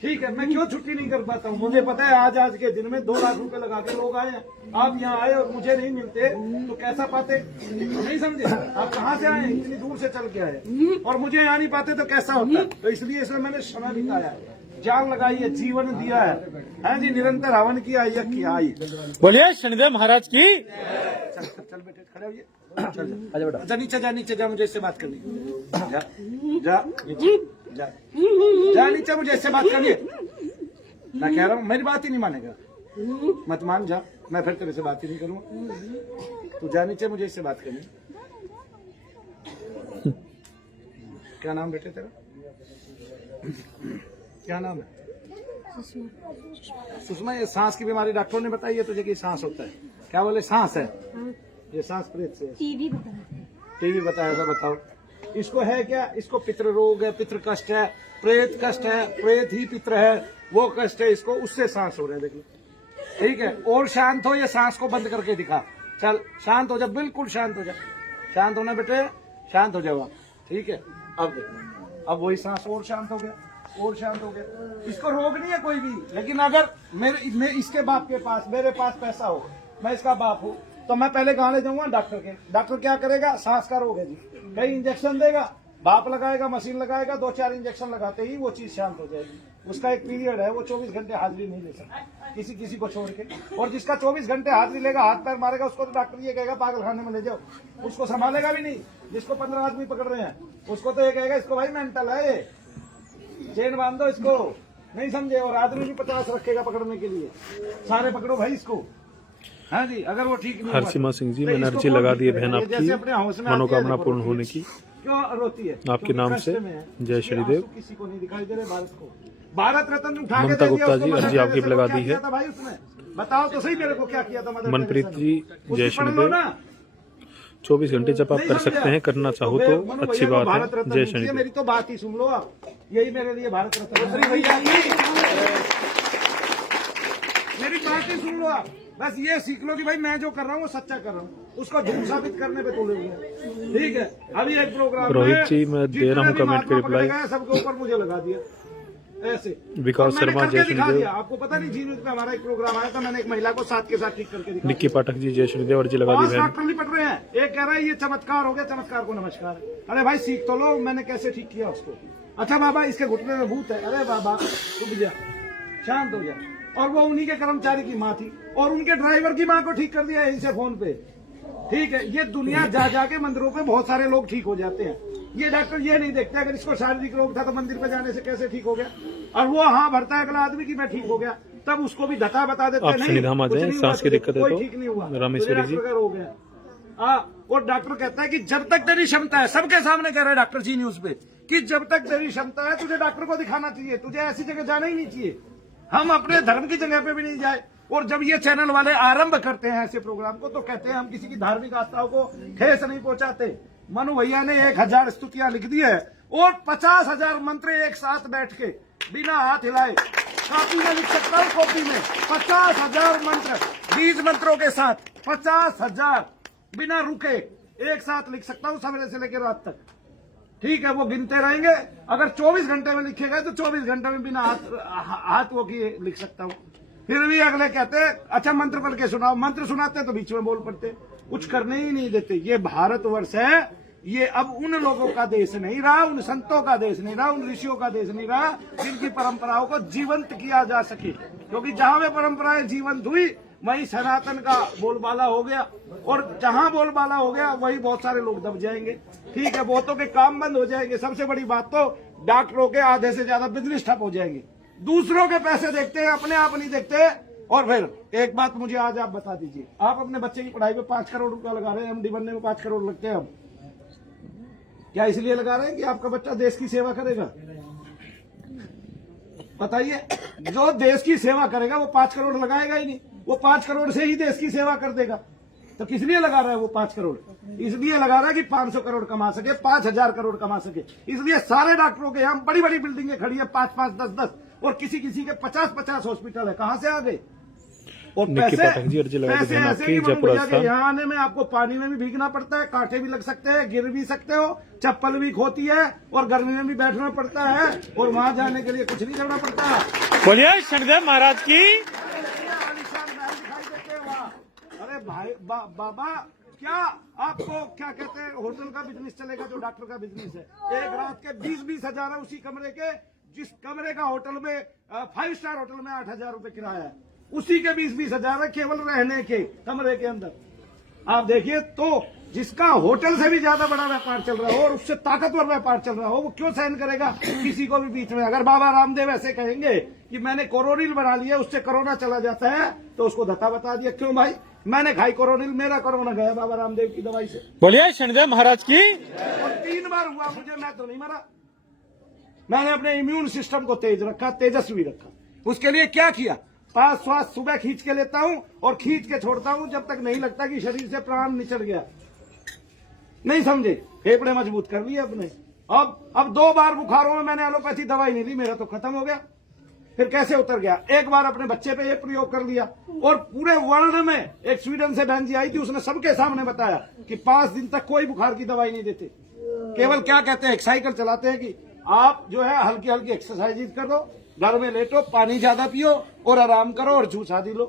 ठीक है, मैं क्यों छुट्टी नहीं कर पाता हूँ? मुझे पता है आज के दिन में 2 लाख रुपए लगा के लोग आए हैं। आप यहाँ आए और मुझे नहीं मिलते तो कैसा पाते? नहीं समझे? आप कहाँ से आए? इतनी दूर से चल के आए, और मुझे यहाँ नहीं पाते तो कैसा होता? तो इसलिए इसमें मैंने समय बिताया है, जान लगाई है, जीवन दिया है जी। निरंतर हवन किया, यज्ञ किया। आई बोलिए शनिदेव महाराज की। चल बेटे, खड़े होइए। चल बेटा, अच्छा नीचे जा, मुझे इससे बात करनी। जा नीचे, मुझे इससे बात करनी है। मैं कह रहा हूँ, मेरी बात ही नहीं मानेगा, मत मान जा। मैं फिर तेरे से बात ही नहीं करूँगा। तू जा नीचे, मुझे इससे बात करनी। क्या नाम बेटे तेरा? क्या नाम है? सुषमा। ये सांस की बीमारी डॉक्टरों ने बताई है तुझे कि सांस होता है? क्या बोले? सांस है। ये सांस प्रेत से। टीवी बताया था। बताओ इसको है क्या? इसको पितृ रोग है, पितृ कष्ट है, प्रेत कष्ट है। प्रेत ही पितृ है, वो कष्ट है इसको, उससे सांस हो रहे हैं। देखिए, ठीक है। और शांत हो, ये सांस को बंद करके दिखा। चल शांत हो जा, बिल्कुल शांत हो जा। शांत होना बेटे, शांत हो जाओ आप। ठीक है, अब देखो, अब वही सांस और शांत हो गया, और शांत हो गया। इसको रोग नहीं है कोई भी, लेकिन अगर मैं इसके बाप के पास, मेरे पास पैसा हो, मैं इसका बाप हूँ, तो मैं पहले कहाँ ले जाऊंगा? डॉक्टर के। डॉक्टर क्या करेगा? सांस का रोग है जी, कई इंजेक्शन देगा, बाप लगाएगा, मशीन लगाएगा, 2-4 इंजेक्शन लगाते ही वो चीज शांत हो जाएगी। उसका एक पीरियड है, वो 24 घंटे हाजिरी नहीं ले सकता किसी को छोड़ के। और जिसका 24 घंटे हाजिरी लेगा, हाथ पैर मारेगा, उसको तो डॉक्टर ये कहेगा पागल खाने में ले जाओ, उसको संभालेगा भी नहीं। जिसको 15 आदमी पकड़ रहे हैं, उसको तो ये कहेगा इसको भाई मेंटल है, चेन बांध दो इसको। नहीं समझे? और आदमी भी 50 रखेगा पकड़ने के लिए, सारे पकड़ो भाई इसको। हाँ जी, अगर वो ठीक नहीं। हरसिमा सिंह जी, मैंने अर्जी लगा दी है बहन आपकी मनोकामना पूर्ण होने की। क्यों रोती है? आपके नाम से। जय शनिदेव। किसी को नहीं दिखाई दे रहे भारत को। भारत रत्न उठा के ममता गुप्ता जी, अर्जी आपकी लगा दी है। भाई उसने बताओ तो सही, मेरे को क्या किया था? मनप्रीत जी, जय शनिदेव। 24 घंटे जब आप कर सकते हैं, करना चाहो तो अच्छी बात है। जय शनिदेव। मेरी तो बात ही सुन लो आप, यही मेरे लिए भारत रत्न। मेरी बात ही सुन लो आप, बस ये सीख लो कि भाई मैं जो कर रहा हूँ वो सच्चा कर रहा हूँ, उसको झूठ साबित करने पे तुले हुए। ठीक है, अभी एक प्रोग्राम रोहित जी, मैं दे रहा हूँ कमेंट के रिप्लाई। सबके ऊपर मुझे लगा दिया ऐसे। विकास शर्मा, जय शनिदेव। आपको पता नहीं, जी न्यूज पे हमारा एक प्रोग्राम आया था, मैंने एक महिला को साथ के साथ ठीक करके दिखाया। निक्की पाठक जी, जय शनिदेव। अर्जी लगा दी बहन। डॉक्टर नहीं पढ़ रहे हैं, एक कह रहा है ये चमत्कार हो गया, चमत्कार को नमस्कार। अरे भाई सीख तो लो, मैंने कैसे ठीक किया उसको। अच्छा बाबा, इसके घुटने में भूत है। अरे बाबा रुक जा, शांत हो जाए। और वो उन्हीं के कर्मचारी की माँ थी और उनके ड्राइवर की माँ को ठीक कर दिया यहीं से फोन पे। ठीक है, ये दुनिया जा जाके मंदिरों पे बहुत सारे लोग ठीक हो जाते हैं। ये डॉक्टर ये नहीं देखते अगर इसको शारीरिक रोग था तो मंदिर पे जाने से कैसे ठीक हो गया, और वो हाँ भरता है अगला आदमी की मैं ठीक हो गया, तब उसको भी धता बता देते आप शनिधाम आ जाएं, सांस की दिक्कत है कोई तो ठीक नहीं हुआ, रामेश्वरी जी। डॉक्टर का रोग है। और डॉक्टर कहता है कि जब तक तेरी क्षमता है, सबके सामने कह रहे हैं डॉक्टर जी न्यूज पे कि जब तक तेरी क्षमता है तुझे डॉक्टर को दिखाना चाहिए, तुझे ऐसी जगह जाना ही नहीं चाहिए। हम अपने धर्म की जगह पे भी नहीं जाए। और जब ये चैनल वाले आरंभ करते हैं ऐसे प्रोग्राम को तो कहते हैं हम किसी की धार्मिक आस्थाओं को ठेस नहीं पहुंचाते। मनु भैया ने 1000 स्तुतियां लिख दी है और 50,000 मंत्र एक साथ बैठ के बिना हाथ हिलाए कॉपी में लिख सकता हूँ। कॉपी में 50,000 मंत्र 20 मंत्रों के साथ 50,000 बिना रुके एक साथ लिख सकता हूँ सवेरे से लेकर रात तक। ठीक है, वो गिनते रहेंगे। अगर 24 घंटे में लिखेगा तो 24 घंटे में बिना हाथ वो किए लिख सकता हूँ। फिर भी अगले कहते हैं अच्छा मंत्र पढ़ के सुनाओ, मंत्र सुनाते तो बीच में बोल पड़ते, कुछ करने ही नहीं देते। ये भारतवर्ष है, ये अब उन लोगों का देश नहीं रहा, उन संतों का देश नहीं रहा, उन ऋषियों का देश नहीं रहा जिनकी परंपराओं को जीवंत किया जा सके। क्योंकि जहां वे परंपराएं जीवंत हुई वहीं सनातन का बोलबाला हो गया, और जहां बोलबाला हो गया वहीं बहुत सारे लोग दब जाएंगे। ठीक है, बहुतों के काम बंद हो जाएंगे। सबसे बड़ी बात तो डॉक्टरों के आधे से ज्यादा बिजनेस ठप हो जाएंगे। दूसरों के पैसे देखते हैं, अपने आप नहीं देखते। और फिर एक बात मुझे आज आप बता दीजिए, आप अपने बच्चे की पढ़ाई में 5 करोड़ रुपया लगा रहे हैं, एमडी बनने में 5 करोड़ लगते हैं। हम क्या इसलिए लगा रहे हैं कि आपका बच्चा देश की सेवा करेगा? बताइए, जो देश की सेवा करेगा वो 5 करोड़ लगाएगा ही नहीं, वो 5 करोड़ से ही देश की सेवा कर देगा। तो किस लिए लगा रहा है वो 5 करोड़? इसलिए लगा रहा है कि 500 करोड़ कमा सके, 5,000 करोड़ कमा सके। इसलिए सारे डॉक्टरों के यहाँ बड़ी बड़ी बिल्डिंगें खड़ी है, 5-5, 10-10, और किसी किसी के 50-50 हॉस्पिटल है। कहाँ से आ गए? और पैसे ऐसे कि यहाँ आने में आपको पानी में भी भीगना पड़ता है, कांटे भी लग सकते हैं, गिर भी सकते हो, चप्पल भी खोती है, और गर्मी में भी बैठना पड़ता है, और वहां जाने के लिए कुछ नहीं करना पड़ता। बोलिए शनिदेव महाराज की। अरे भाई बाबा, क्या आपको क्या कहते हैं, होटल का बिजनेस चलेगा जो डॉक्टर का बिजनेस है। एक रात के 20-20 हजार है उसी कमरे के, जिस कमरे का होटल में 5 स्टार होटल में 8,000 रुपए किराया है, उसी के 20-20 हजार है केवल रहने के कमरे के अंदर। आप देखिए, तो जिसका होटल से भी ज्यादा बड़ा व्यापार चल रहा हो और उससे ताकतवर व्यापार चल रहा हो, वो क्यों सहन करेगा किसी को भी बीच में? अगर बाबा रामदेव ऐसे कहेंगे कि मैंने कोरोनिल बना लिया, उससे कोरोना चला जाता है, तो उसको धत्ता बता दिया। क्यों भाई? मैंने खाई कोरोनिल, मेरा कोरोना गया बाबा रामदेव की दवाई से। बोलिए शनिदेव महाराज की। और 3 बार हुआ मुझे, मैं तो नहीं मरा। मैंने अपने इम्यून सिस्टम को तेज रखा, तेजस्वी रखा। उसके लिए क्या किया? श्वास सुबह खींच के लेता हूं और खींच के छोड़ता हूं जब तक नहीं लगता कि शरीर से प्राण निचल गया। नहीं समझे? फेफड़े मजबूत कर लिए अपने। अब 2 बार बुखारों में मैंने एलोपैथी दवाई नहीं ली, मेरा तो खत्म हो गया। फिर कैसे उतर गया? एक बार अपने बच्चे पे ये प्रयोग कर लिया, और पूरे वर्ल्ड में एक स्वीडन से बहन जी आई थी, उसने सबके सामने बताया कि 5 दिन तक कोई बुखार की दवाई नहीं देते। केवल क्या कहते हैं, एक साइकिल चलाते हैं कि आप जो है हल्की हल्की एक्सरसाइज करो, घर में लेटो, पानी ज्यादा पियो और आराम करो और जूस आदि लो।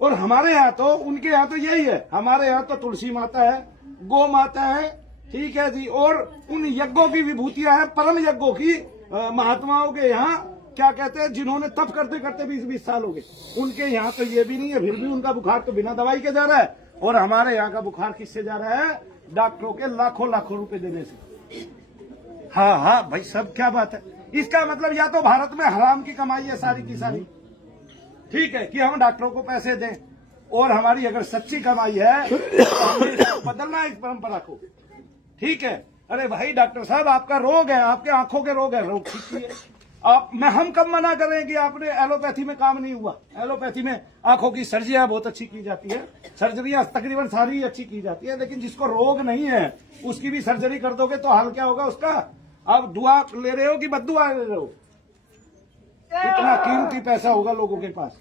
और हमारे यहाँ तो, उनके यहाँ तो यही है। हमारे यहाँ तो तुलसी माता है, गौ माता है, ठीक है जी, और उन यज्ञों की विभूतियां हैं, परम यज्ञों की महात्माओं के यहाँ क्या कहते हैं, जिन्होंने तप करते करते 20-20 साल हो गए, उनके यहाँ तो ये भी नहीं है। फिर भी उनका बुखार तो बिना दवाई के जा रहा है, और हमारे यहाँ का बुखार किससे जा रहा है? डॉक्टरों के लाखों रुपए देने से। हाँ भाई, सब क्या बात है? इसका मतलब या तो भारत में हराम की कमाई है सारी की सारी, ठीक है, कि हम डॉक्टरों को पैसे दें, और हमारी अगर सच्ची कमाई है तो बदलना है इस परंपरा को। ठीक है, अरे भाई डॉक्टर साहब, आपका रोग है, आपके आंखों के रोग है, रोग ठीक कीजिए। हम कब मना करें कि आपने एलोपैथी में काम नहीं हुआ? एलोपैथी में आंखों की सर्जरियां बहुत अच्छी की जाती है, सर्जरियां तकरीबन सारी अच्छी की जाती है, लेकिन जिसको रोग नहीं है उसकी भी सर्जरी कर दोगे तो हाल क्या होगा उसका? आप दुआ ले रहे हो कि बद्दुआ ले रहे हो? इतना कीमती पैसा होगा लोगों के पास।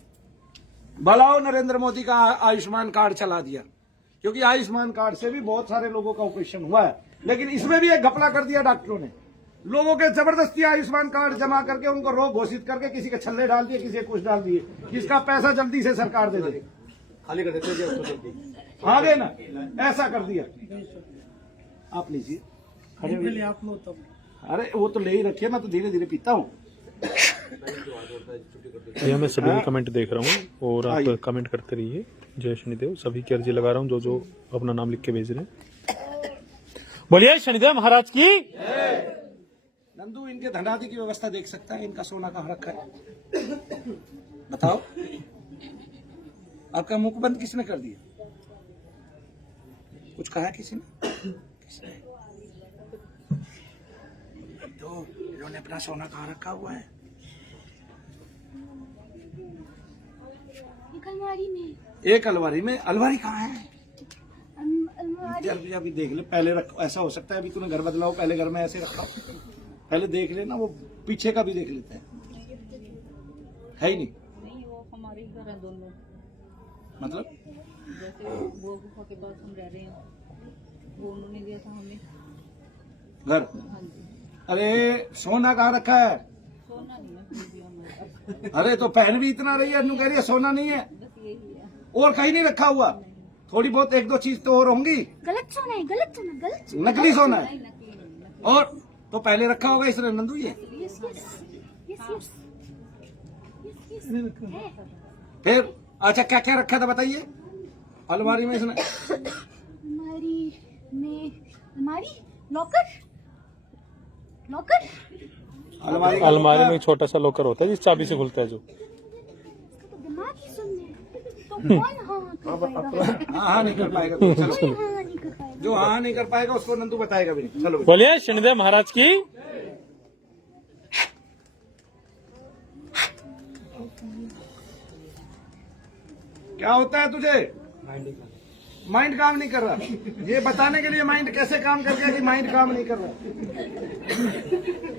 भलाओ नरेंद्र मोदी का आयुष्मान कार्ड चला दिया, क्योंकि आयुष्मान कार्ड से भी बहुत सारे लोगों का ऑपरेशन हुआ है, लेकिन इसमें भी एक घपला कर दिया डॉक्टरों ने। लोगों के जबरदस्ती आयुष्मान कार्ड जमा करके उनको रोग घोषित करके किसी के छल्ले डाल दिए, किसी के कुछ डाल दिए, जिसका पैसा जल्दी से सरकार दे दे, खाली कर देते हैं। हाँ दे ना, ऐसा कर दिया। आप लीजिए, पहले आप लो तब। अरे वो तो ले ही रखिए, मैं तो धीरे धीरे पीता हूँ। भैया मैं सभी के कमेंट देख रहा हूँ और आप कमेंट करते रहिए। जय शनिदेव। सभी की अर्जी लगा रहा हूँ जो अपना नाम लिख के भेज रहे हैं। बोलिए शनिदेव महाराज की। नंदू इनके धनादि की व्यवस्था देख सकता है, इनका सोना कहाँ रखा है बताओ। आपका मुख बंद किसने कर दिया? कुछ कहा किसी ने? किसने? तो इन्होंने अपना सोना कहाँ रखा हुआ है? एक अलमारी में। एक अलमारी में। अलमारी कहाँ है? अलमारी अभी देख ले, पहले रख। ऐसा हो सकता है अभी तूने घर बदलाओ, पहले घर में ऐसे रखा, पहले देख लेना। वो पीछे का भी देख लेते हैं, है ही नहीं। नहीं, वो हमारे ही घर है दोनों। मतलब जैसे वो गुफा के पास हम रह रहे हैं, वो उन्होंने दिया था हमें घर। हाँ जी। अरे सोना कहाँ रखा है? सोना नहीं है, फिर भी हमारे अरे तो पहन भी इतना रही है, अनु कह रही है सोना नहीं है। बस यही है। और कहीं नहीं रखा हुआ? थोड़ी बहुत एक दो चीज तो और होंगी। गलत सोना है, गलत सोना, गलत सोना। नकली सोना है। नहीं, नकली नहीं। और तो पहले रखा होगा इसने नंदू ये। यस यस यस यस है। फिर अच्छा क्या क्या रखा था बताइए अलमारी में इसने? अलमारी में, अलमारी, लॉकर, लॉकर। अलमारी में एक छोटा सा लॉकर होता है जिस चाबी से खुलता है जो। तो दिमाग ही सुन ले तो कौन हाँ कर पाएगा? हाँ नहीं कर पाएगा तो चलो। कोई हाँ नहीं कर पाएगा। जो हाँ नहीं कर पाएगा उसको नंदू बताएगा भी नहीं। चलो बोलिए शनिदेव महाराज की। क्या होता है तुझे? माइंड काम नहीं कर रहा। ये बताने के लिए माइंड कैसे काम कर गया कि माइंड काम नहीं कर रहा?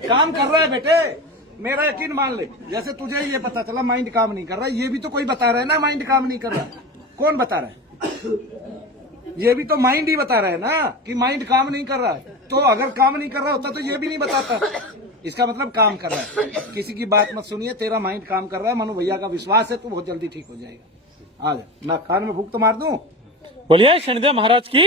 काम कर रहा है बेटे, मेरा यकीन मान ले। जैसे तुझे ये पता चला माइंड काम नहीं कर रहा, ये भी तो कोई बता रहा है ना माइंड काम नहीं कर रहा। कौन बता रहा है? ये भी तो माइंड ही बता रहा है ना कि माइंड काम नहीं कर रहा है। तो अगर काम नहीं कर रहा होता तो ये भी नहीं बताता। इसका मतलब काम कर रहा है। किसी की बात मत सुनिए, तेरा माइंड काम कर रहा है। मनु भैया का विश्वास है, तू बहुत जल्दी ठीक हो जाएगा। आ जा, ना कान में फूंक तो मार दूं। बोलिए शनिदेव महाराज की।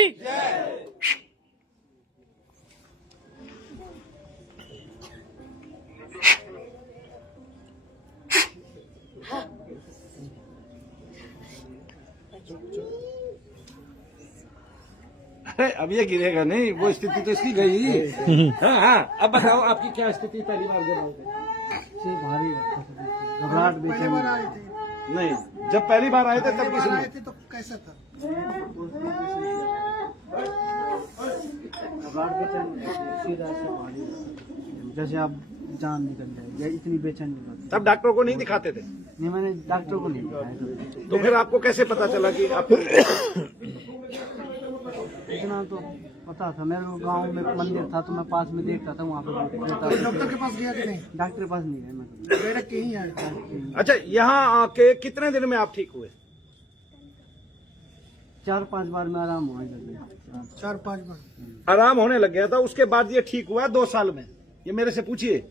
अरे अब ये गिरेगा नहीं, वो स्थिति तो इसकी गई। हाँ हाँ, अब बताओ आपकी क्या स्थिति पहली बार जब भारी घबराहट पहले बार आए थे, नहीं, जब पहली बार आए थे तब पहले बार आए किसी थे तो कैसा था? घबराहट बेचैन सीधा ऐसे भारी, जैसे आप जान निकल जाए या इतनी बेचैनी होती। तब डॉक्टर को नहीं दिखाते थे? नहीं, मैंने डॉक्टर को नहीं दिखाया। तो फिर आपको कैसे पता चला कि आपको? इतना तो पता था, मेरे को गांव में मंदिर था तो मैं पास में देखता था, वहाँ पे रहता था। डॉक्टर के पास गया कि नहीं? डॉक्टर के पास नहीं गया मैं। डायरेक्ट यहीं आया। अच्छा, यहाँ आके कितने दिन में आप ठीक हुए? 4-5 बार में आराम हुआ है। 4-5 बार आराम होने लग गया था, उसके बाद ये ठीक हुआ 2 साल में। ये मेरे से पूछिए,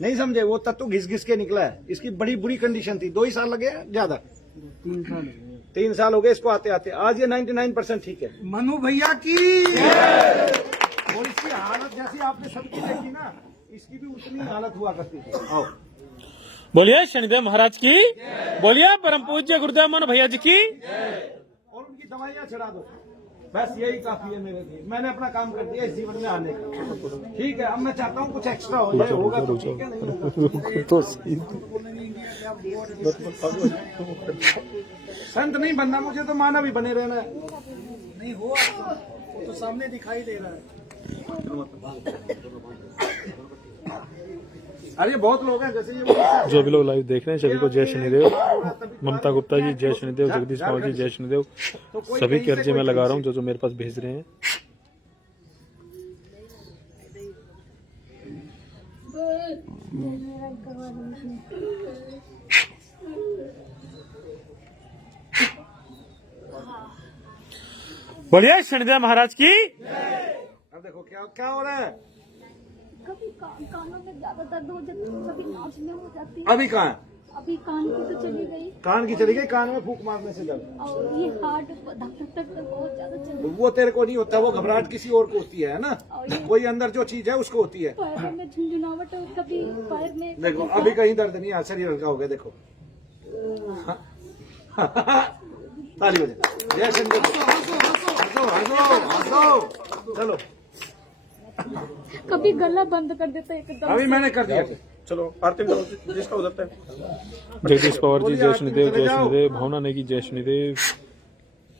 नहीं समझे? वो तत्व घिस घिस के निकला है। इसकी बड़ी बुरी कंडीशन थी। 2 ही साल लगे ज्यादा? 3 साल हो गए। 3 साल हो गए इसको आते आते। आज ये 99% ठीक है। मनु भैया की। और इसकी हालत जैसी आपने सबकी देखी ना, इसकी भी उतनी हालत हुआ करती थी। आओ, बोलिए शनिदेव महाराज की। बोलिए परम पूज्य गुरुदेव मनु भैया जी की। और उनकी दवाइयाँ चढ़ा दो, बस यही काफी है मेरे लिए। मैंने अपना काम कर दिया इस जीवन में आने का। ठीक है, अब मैं चाहता हूँ कुछ एक्स्ट्रा हो जाए। होगा तो ठीक है, नहीं होगा तो सही। संत नहीं बनना मुझे, तो मानव ही बने रहना है। नहीं हो तो सामने दिखाई दे रहा है। अरे बहुत लोग हैं जैसे ये जो भी लोग लाइव देख रहे हैं सभी को जय शनिदेव। ममता गुप्ता जी जय शनिदेव, जगदीश कुमार जी जय शनिदेव। सभी की अर्जी मैं लगा रहा हूँ जो मेरे पास भेज रहे हैं। बोलिए शनिदेव महाराज की। अब देखो क्या क्या हो रहा है। कभी कानों में ज्यादा दर्द हो जाती है, कभी नाच में हो जाती है। अभी कहाँ है? अभी कान की तो चली गई कान की चली गई, कान में फूंक मारने से दर्द। और ये हार्ट धक धक बहुत ज्यादा चल रही वो तेरे को नहीं होता, वो घबराहट किसी और को होती है ना, कोई अंदर जो चीज है उसको होती है। पैर में झुंझुनावट है, कभी पैर में देखो अभी कहीं दर्द नहीं है, शरीर हल्का हो गया। देखो ताली बजे, जय शंकर। हंसो हंसो हंसो, चलो कभी गला बंद कर देता है एकदम। अभी मैंने कर दिया। चलो आरती में करो, जिसका उधर है। जगदीश पवार जी जय शनिदेव, जय शनिदेव। भावना नेगी जय शनिदेव।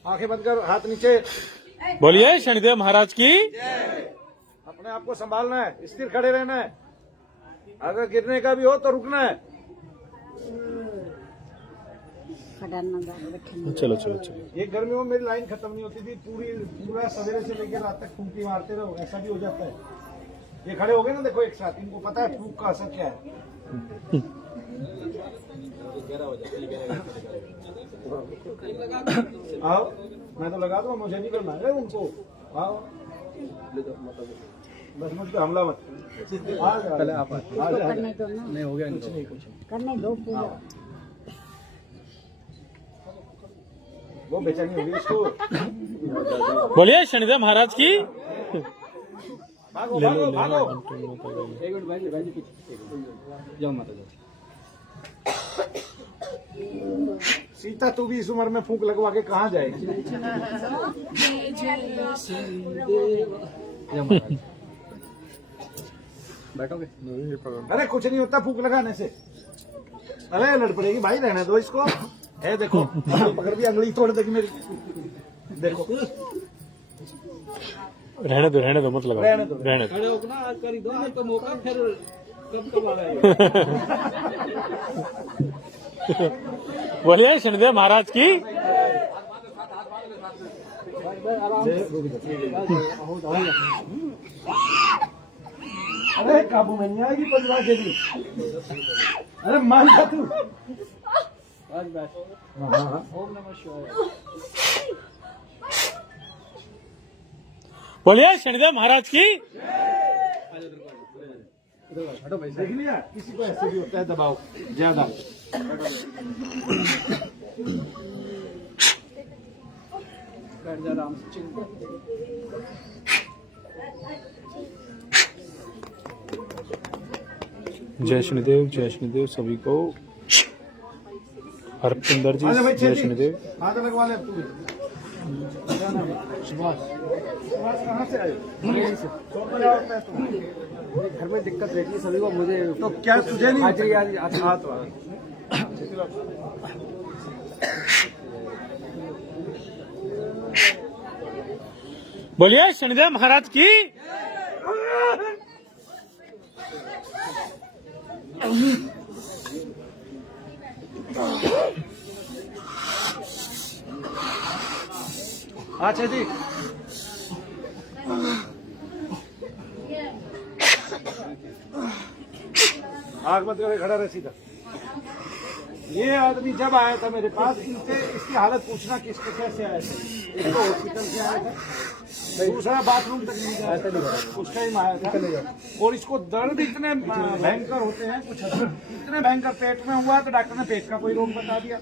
आंखें बंद करो, हाथ नीचे। बोलिए शनिदेव महाराज की। अपने आप को संभालना है, स्थिर खड़े रहना है। अगर गिरने का भी हो तो रुकना है। चलो चलो चलो। ये गर्मियों में मेरी लाइन खत्म नहीं होती थी, पूरा सवेरे से लेकर रात तक फूंकी मारते रहो, ऐसा भी हो जाता है। ये खड़े हो गए ना, देखो एक साथ, इनको पता है फूंक का असर क्या है। आओ, मैं तो लगा दूंगा, मुझे नहीं करना है उनको। आओ बस मुझ पे हमला मत। पहले आप नहीं हो गया, कुछ करने दो पूरा। वो बेचैनी होगी इसको। बोलिए शनिदेव महाराज की। भागो भागो भागो। एक मिनट भाई जाओ माता जाओ। सीता तू भी इस उम्र में फूंक लगवा के कहाँ जाएगी? बैठोगे? अरे कुछ नहीं होता फूंक लगाने से। अरे लड़ पड़ेगी भाई, रहने दो इसको। है देखो, पकड़ भी अंगली तोड़ देगी मेरी। देखो रहने दो मत लगाओ, रहने दो। रहने दो। खड़े हो ना, कर दो नहीं तो मौका फिर कब आ रहा है। बोलिए शनिदेव महाराज की। अरे काबू में नहीं आएगी परिवार के लिए। अरे मान जा तू। ओम नमः शिवाय। बोलिए शनिदेव महाराज की। देख लिया, किसी को ऐसे भी होता है दबाव ज्यादा। बैठ जा आराम से, चिंता। जय शनिदेव सभी को। हरपिंदर जी आजा भाई, जय छेदी। शनिदेव। हाथ लगवा ले तू। क्या नाम है? सुभाष। सुभाष कहाँ से आए? छोड़ दो यार, मैं तो। घर में दिक्कत रहती है सभी को, मुझे तो क्या तुझे नहीं? हाजिरी आज हाथ बोलिए शनिदेव महाराज की। अच्छा जी, आग मत करके खड़ा रहे सीधा। ये आदमी जब आया था मेरे पास, इनसे इसकी हालत पूछना किसके कैसे आया था। एक तो हॉस्पिटल से आया था, दूसरा बाथरूम तक नहीं गया था, उस टाइम आया था। और इसको दर्द इतने भयंकर होते हैं, कुछ इतने भयंकर पेट में हुआ तो डॉक्टर ने पेट का कोई रोग बता दिया।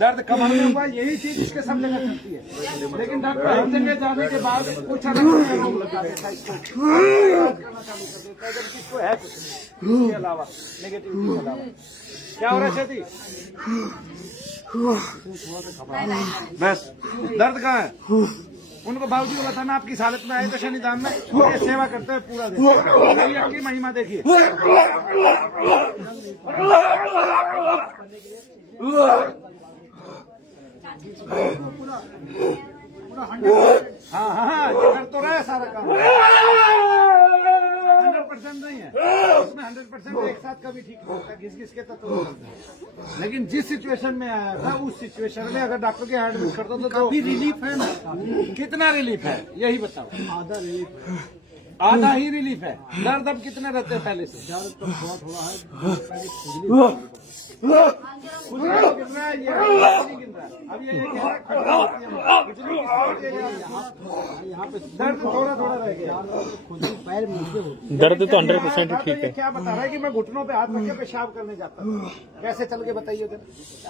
दर्द कमर में हुआ, यही चीज इसके सब जगह चलती है। लेकिन डॉक्टर हर जगह जाने के बाद कुछ अलग रोग लगा देता है इसको, करना चालू कर देता है, जबकि इसको है कुछ नहीं इसके अलावा, नेगेटिविटी के अलावा। क्या हो रहा है छेदी? बस दर्द कहाँ है? उनको बाबूजी को बताना आपकी इस हालत में आए तो शनिधाम में ये सेवा करते हैं पूरा दिन। यही आपकी महिमा देखिए। हाँ हाँ हाँ, ये कर तो रहा है सारा काम। 100% नहीं है उसमें, 100% एक साथ कभी ठीक होता है, घिस घिस के तो होता है। लेकिन जिस सिचुएशन में आया था, उस सिचुएशन में अगर डॉक्टर के एडमिट कर दो तो काफी रिलीफ है ना? कितना रिलीफ है यही बताओ? आधा रिलीफ, आधा ही रिलीफ है। दर्द अब कितने रहते हैं पहले से? दर्द तो बहुत हुआ है। कुछ नहीं गिर रहा है, ये नहीं गिर रहा है। अब ये कह रहा है खट्टा होती है, कुछ नहीं गिर रहा है। यहाँ पे दर्द थोड़ा थोड़ा रह गया। खुद ही पैर नीचे होते दर्द तो 100% ठीक ये है। क्या बता रहा है कि मैं घुटनों पे हाथ रख के पेशाब करने जाता हूँ। कैसे चल के बताइए जरा।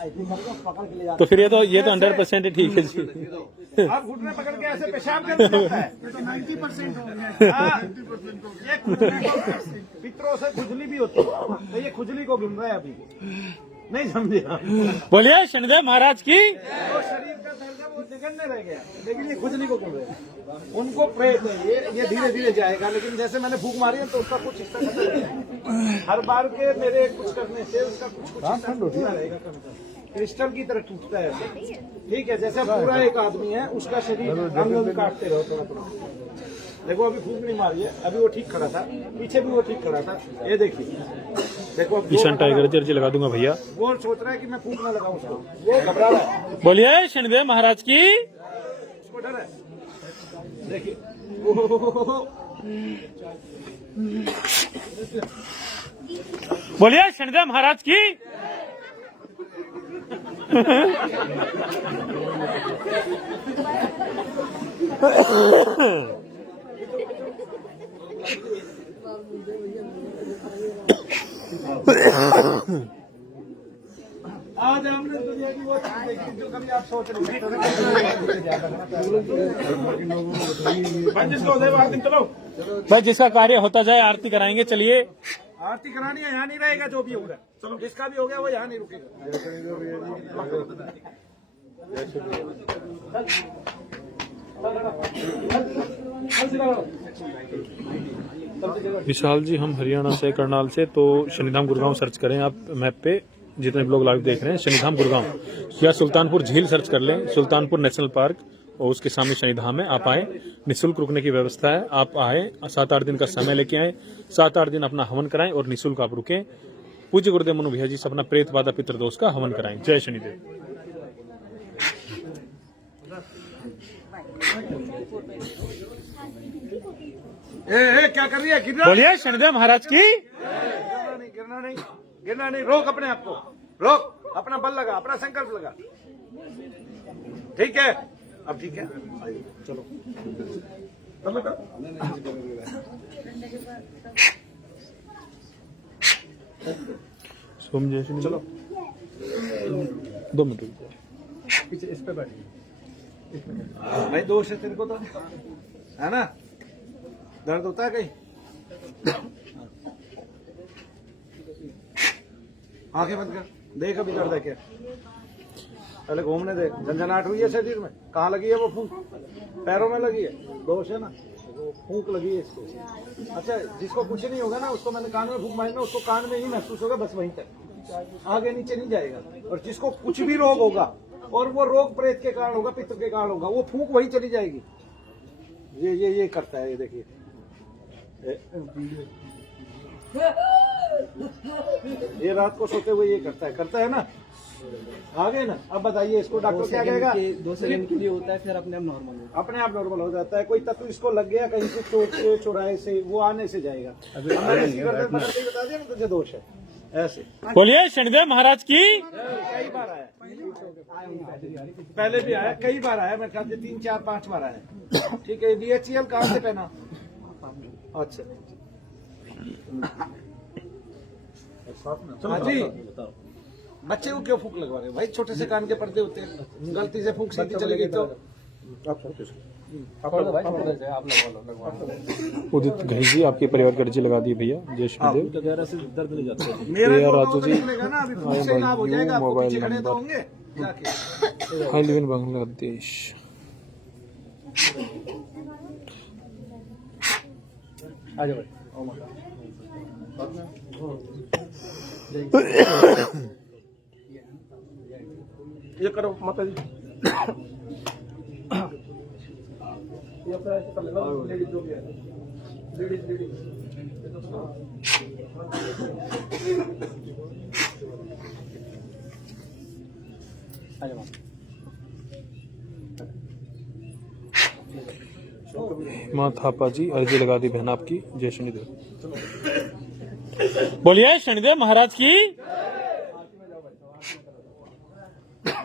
ऐसे करके पकड़ के ले जाते तो फिर ये तो 100% ही ठीक है जी। आप घुटने पकड़ के ऐसे पेशाब करने जाता है। ये तो 90% हो गया। हाँ, ये खुजली पित्रों से खुजली भी होती है, तो ये खुजली को गिन रहा है अभी। नहीं समझे आप? बोलिए शनिदेव महाराज की। तो शरीर का दर्द है वो जगन्य रह गया, लेकिन ये खुजली को गिन रहे हैं। उनको प्रेत है, ये धीरे धीरे जाएगा, लेकिन जैसे मैंने फूंक मारी है तो उसका कुछ हिस्सा खत्म हो जाएगा। हर बार के मेरे कुछ करने से उसका कुछ हिस्सा टूटता रहेगा, क्रिस्टल की तरह टूटता है। ठीक है, जैसे पूरा एक आदमी है, उसका शरीर अंग अंग काटते रहो थोड़ा थोड़ा। देखो अभी फूंक नहीं मारी है, अभी वो ठीक खड़ा था, पीछे भी वो ठीक खड़ा था। ये देखिए, देखो अब ईशान टाइगर जर्जी लगा दूंगा भैया। वो सोच रहा है कि मैं फूंक ना लगाऊं उसको, वो घबरा रहा है, बोलिए शनिदेव महाराज की। उसको डर है। देखिए बोलिए शनिदेव महाराज की। आज हमने दुनिया की वो चीज देखी जो कभी आप सोच नहीं सकते। जिसको चलो भाई जिसका कार्य होता जाए आरती कराएंगे। चलिए आरती करानी है, यहाँ नहीं रहेगा जो भी होगा। चलो जिसका भी हो गया वो यहाँ नहीं रुकेगा। विशाल जी, हम हरियाणा से, करनाल से, तो शनिधाम गुड़गांव सर्च करें आप मैप पे, जितने लोग लाइव देख रहे हैं शनिधाम गुड़गांव, या सुल्तानपुर झील सर्च कर लें, सुल्तानपुर नेशनल पार्क, और उसके सामने शनिधाम है। आप आए, निःशुल्क रुकने की व्यवस्था है। आप आए, 7-8 दिन का समय लेके आए, 7-8 दिन अपना हवन कराएं और निःशुल्क आप रुकें। पूज्य गुरुदेव मनु भैया जी से अपना प्रेत बाधा पितृ दोष का हवन कराएं। जय शनिदेव। क्या कर रही है? गिरना बोलिए शनिदेव महाराज की। नहीं, गिरना नहीं, गिरना नहीं। रोक अपने आप को, रोक, अपना बल लगा, अपना संकल्प लगा। ठीक है, अब ठीक है, चलो सोम जय शनिदेव। चलो 2 मिनट रुक जाओ। पीछे इस पे बैठिए। भाई दोष है तेरे को तो, है ना? दर्द होता है कहीं? आंखें बंद कर, देख अभी दर्द है क्या? पहले घूमने दे। झंझनाहट हुई है शरीर में? कहाँ लगी है वो फूंक? पैरों में लगी है, दोष है ना? फूंक लगी है इसको। अच्छा, जिसको कुछ नहीं होगा ना, उसको मैंने कान में फूंक मारी ना, उसको कान में ही महसूस होगा, बस वहीं तक, आगे नीचे नहीं जाएगा। और जिसको कुछ भी रोग होगा, और वो रोग प्रेत के कारण होगा, पितृ के कारण होगा, वो फूंक वहीं चली जाएगी। ये करता है, ये देखिए। ये रात को सोते हुए ये करता है ना? आगे ना, अब बताइए इसको डॉक्टर क्या कहेगा? 2 सेकंड के लिए होता है, फिर अपने आप नॉर्मल होता अपने आप नॉर्मल हो जाता है। कोई तत्व इसको लग गया कहीं से, चोट से, चौराहे से, वो आने से जाएगा। मैंने इसकी गर्दन पकड़ के बता दिया ना तुझे दोष है, ऐसे। बोलिए शनिदेव महाराज की। कई बार आया, पहले भी आया, कई बार आया, मैं कहते 3, 4, 5 बार आया। ठीक है, DHL कहाँ से पहना? अच्छा हाँ जी, बच्चे को क्यों फूंक लगवा रहे हो भाई? छोटे से कान के पर्दे होते हैं, गलती से फूंक सीधी चली गई तो उदित घई जी, आपके परिवार का अर्जी लगा दी भैया। जय शनिदेव। दर्द नहीं जाता है। मेरा प्रिया तो राजू जी, निकलेगा ना, अभी फूंक से लाभ हो जाएगा। आपको मोबाइल पीछे खड़े तो नंबर। होंगे जाके। I live in Bangladesh. आ जाओ भाई। ये करो माता जी, ये अपना ऐसे कर लेना। लेडीज जो भी है, लेडीज आ जाओ। माँ थापा जी, अर्जी लगा दी बहन आपकी। जय शनिदेव। बोलिए शनिदेव महाराज की।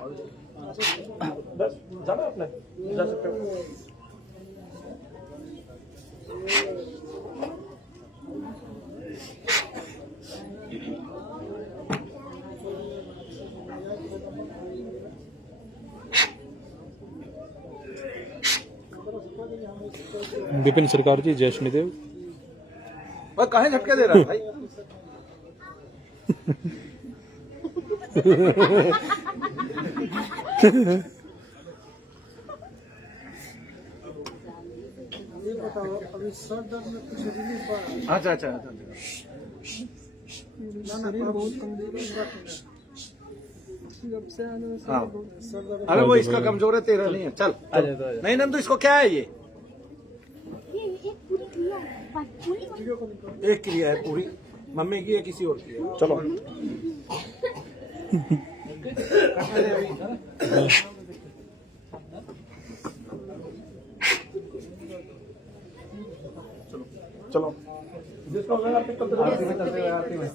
बस जाना आपने, जा सकते हो। विपिन सरकार जी, जय शनिदेव। और कहाँ झटके दे रहा है भाई? ये बताओ, अभी सर दर्द में कुछ रिलीफ पा रहा है? अच्छा अच्छा, शरीर बहुत कमजोर है, जब से आने में हाँ। सर दर्द। अरे वो इसका कमजोर है, तेरा नहीं है। चल नहीं नंदू, इसको क्या है ये? एक पूरी क्रिया है, पूरी एक क्रिया है पूरी, मम्मी की है किसी और की है? चलो चलो, जिसको लगा पिक करते हुए आरती में।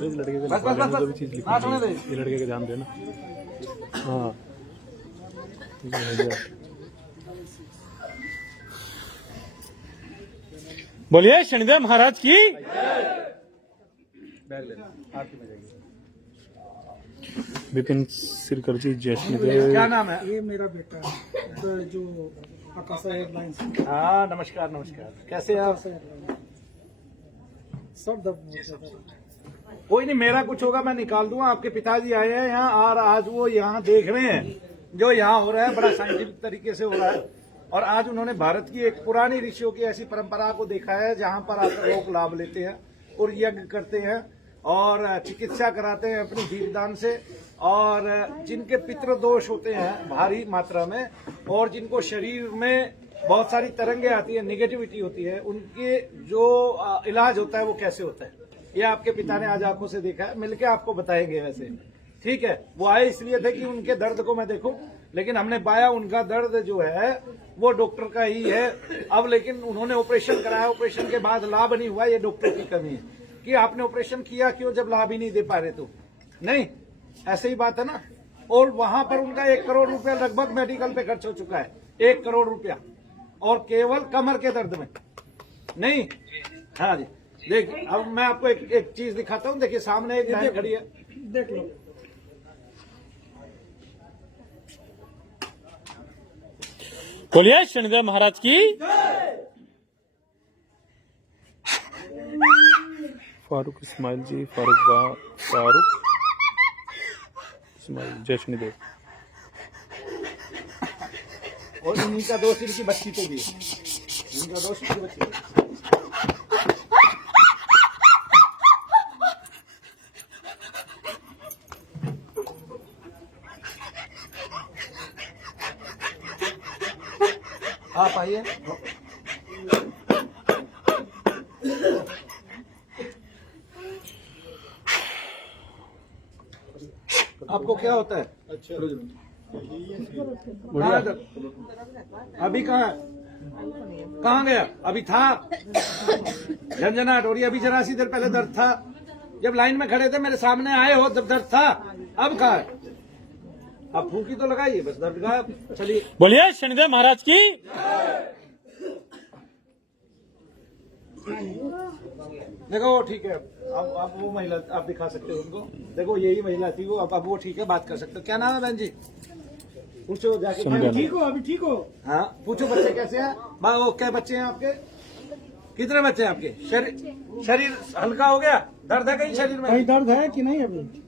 इस लड़के के बस, बस, बस, जो भी चीज लिखी हाँ, सुने दे। ये लड़के का ध्यान देना। हाँ, ठीक है। बोलिए शनिदेव महाराज की। विपिन सिरकर जी, जय शनिदेव। क्या नाम है? ये मेरा बेटा है, तो जो आकाशा एयरलाइंस हाँ नमस्कार नमस्कार, कैसे हैं आप? सर दर्द बहुत ज्यादा है। कोई नहीं, मेरा कुछ होगा मैं निकाल दूंगा। आपके पिताजी आए हैं यहाँ, और आज वो यहाँ देख रहे हैं जो यहाँ हो रहा है, बड़ा साइंटिफिक तरीके से हो रहा है। और आज उन्होंने भारत की एक पुरानी ऋषियों की ऐसी परंपरा को देखा है जहाँ पर आकर लोग लाभ लेते हैं और यज्ञ करते हैं और चिकित्सा कराते हैं अपनी जीवदान से। और जिनके पितृ दोष होते हैं भारी मात्रा में, और जिनको शरीर में बहुत सारी तरंगे आती है, निगेटिविटी होती है, उनके जो इलाज होता है वो कैसे होता है, ये आपके पिता ने आज आंखों से देखा है। मिलके आपको बताएंगे वैसे, ठीक है। वो आए इसलिए थे कि उनके दर्द को मैं देखूं, लेकिन हमने पाया उनका दर्द जो है वो डॉक्टर का ही है। अब लेकिन उन्होंने ऑपरेशन कराया, ऑपरेशन के बाद लाभ नहीं हुआ, ये डॉक्टर की कमी है कि आपने ऑपरेशन किया क्यों जब लाभ ही नहीं दे पा रहे। तो नहीं, ऐसे ही बात है ना। और वहां पर उनका 1 करोड़ रुपया लगभग मेडिकल पे खर्च हो चुका है, 1 करोड़ रुपया, और केवल कमर के दर्द में। नहीं, हाँ जी, देखिए अब मैं आपको एक चीज दिखाता हूँ। देखिए सामने एक बहन खड़ी है, देख लो। बोलिए शनिदेव महाराज की। फारूक इस्माइल जी, फारूक इस्माइल, जय शनिदेव। और इन्हीं का दोष इनकी बच्ची को भी है, इनका दोष इनकी बच्ची को। आप आइए। आपको क्या होता है? अच्छा, अभी कहाँ गया? अभी था झंझनाहट हो रही, अभी जरा सी देर पहले दर्द था। जब लाइन में खड़े थे मेरे सामने आए हो जब दर्द था, अब कहाँ है? अब फूंकी तो लगाइए, बस दर्द गायब। चलिए, बोलिए शनिदेव महाराज की। देखो ठीक है। अब वो महिला आप दिखा सकते हो उनको, देखो यही महिला थी वो। अब वो ठीक है, बात कर सकते हो। क्या नाम है बहन जी? पूछो जाके। ठीक हो? अभी ठीक हो? हाँ पूछो, बच्चे कैसे हैं? वो क्या बच्चे हैं आपके? कितने बच्चे हैं आपके? शरीर हल्का हो गया? दर्द है कहीं शरीर में? कहीं दर्द है कि नहीं? अभी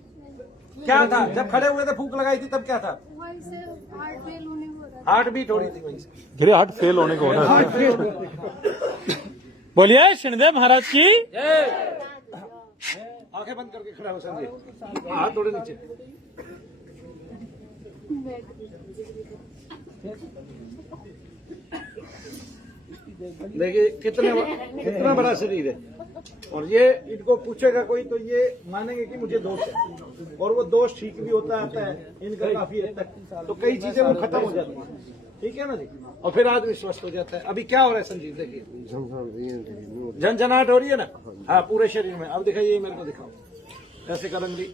क्या था जब खड़े हुए थे, फूंक लगाई थी तब क्या था? वहीं से हार्ट फेल होने हो रहा हार्ट बीट हो रही थी वहीं से। धीरे हार्ट फेल होने को हो रहा है। बोलिए शनिदेव महाराज की। आंखें बंद करके खड़ा हो संजय, हाथ थोड़े नीचे। देखिए कितना बड़ा शरीर है। और ये इनको पूछेगा कोई तो ये मानेंगे कि मुझे दोष है, और वो दोष ठीक भी होता आता है इनका काफी हद तक। तो कई चीजें वो खत्म हो जाती है, ठीक है ना जी। और फिर आदमी स्वस्थ हो जाता है। अभी क्या हो रहा है संजीव? देखिए झंझनाहट हो रही है ना, हाँ पूरे शरीर में। अब दिखाइए मेरे को, दिखाओ ऐसे करेंगे।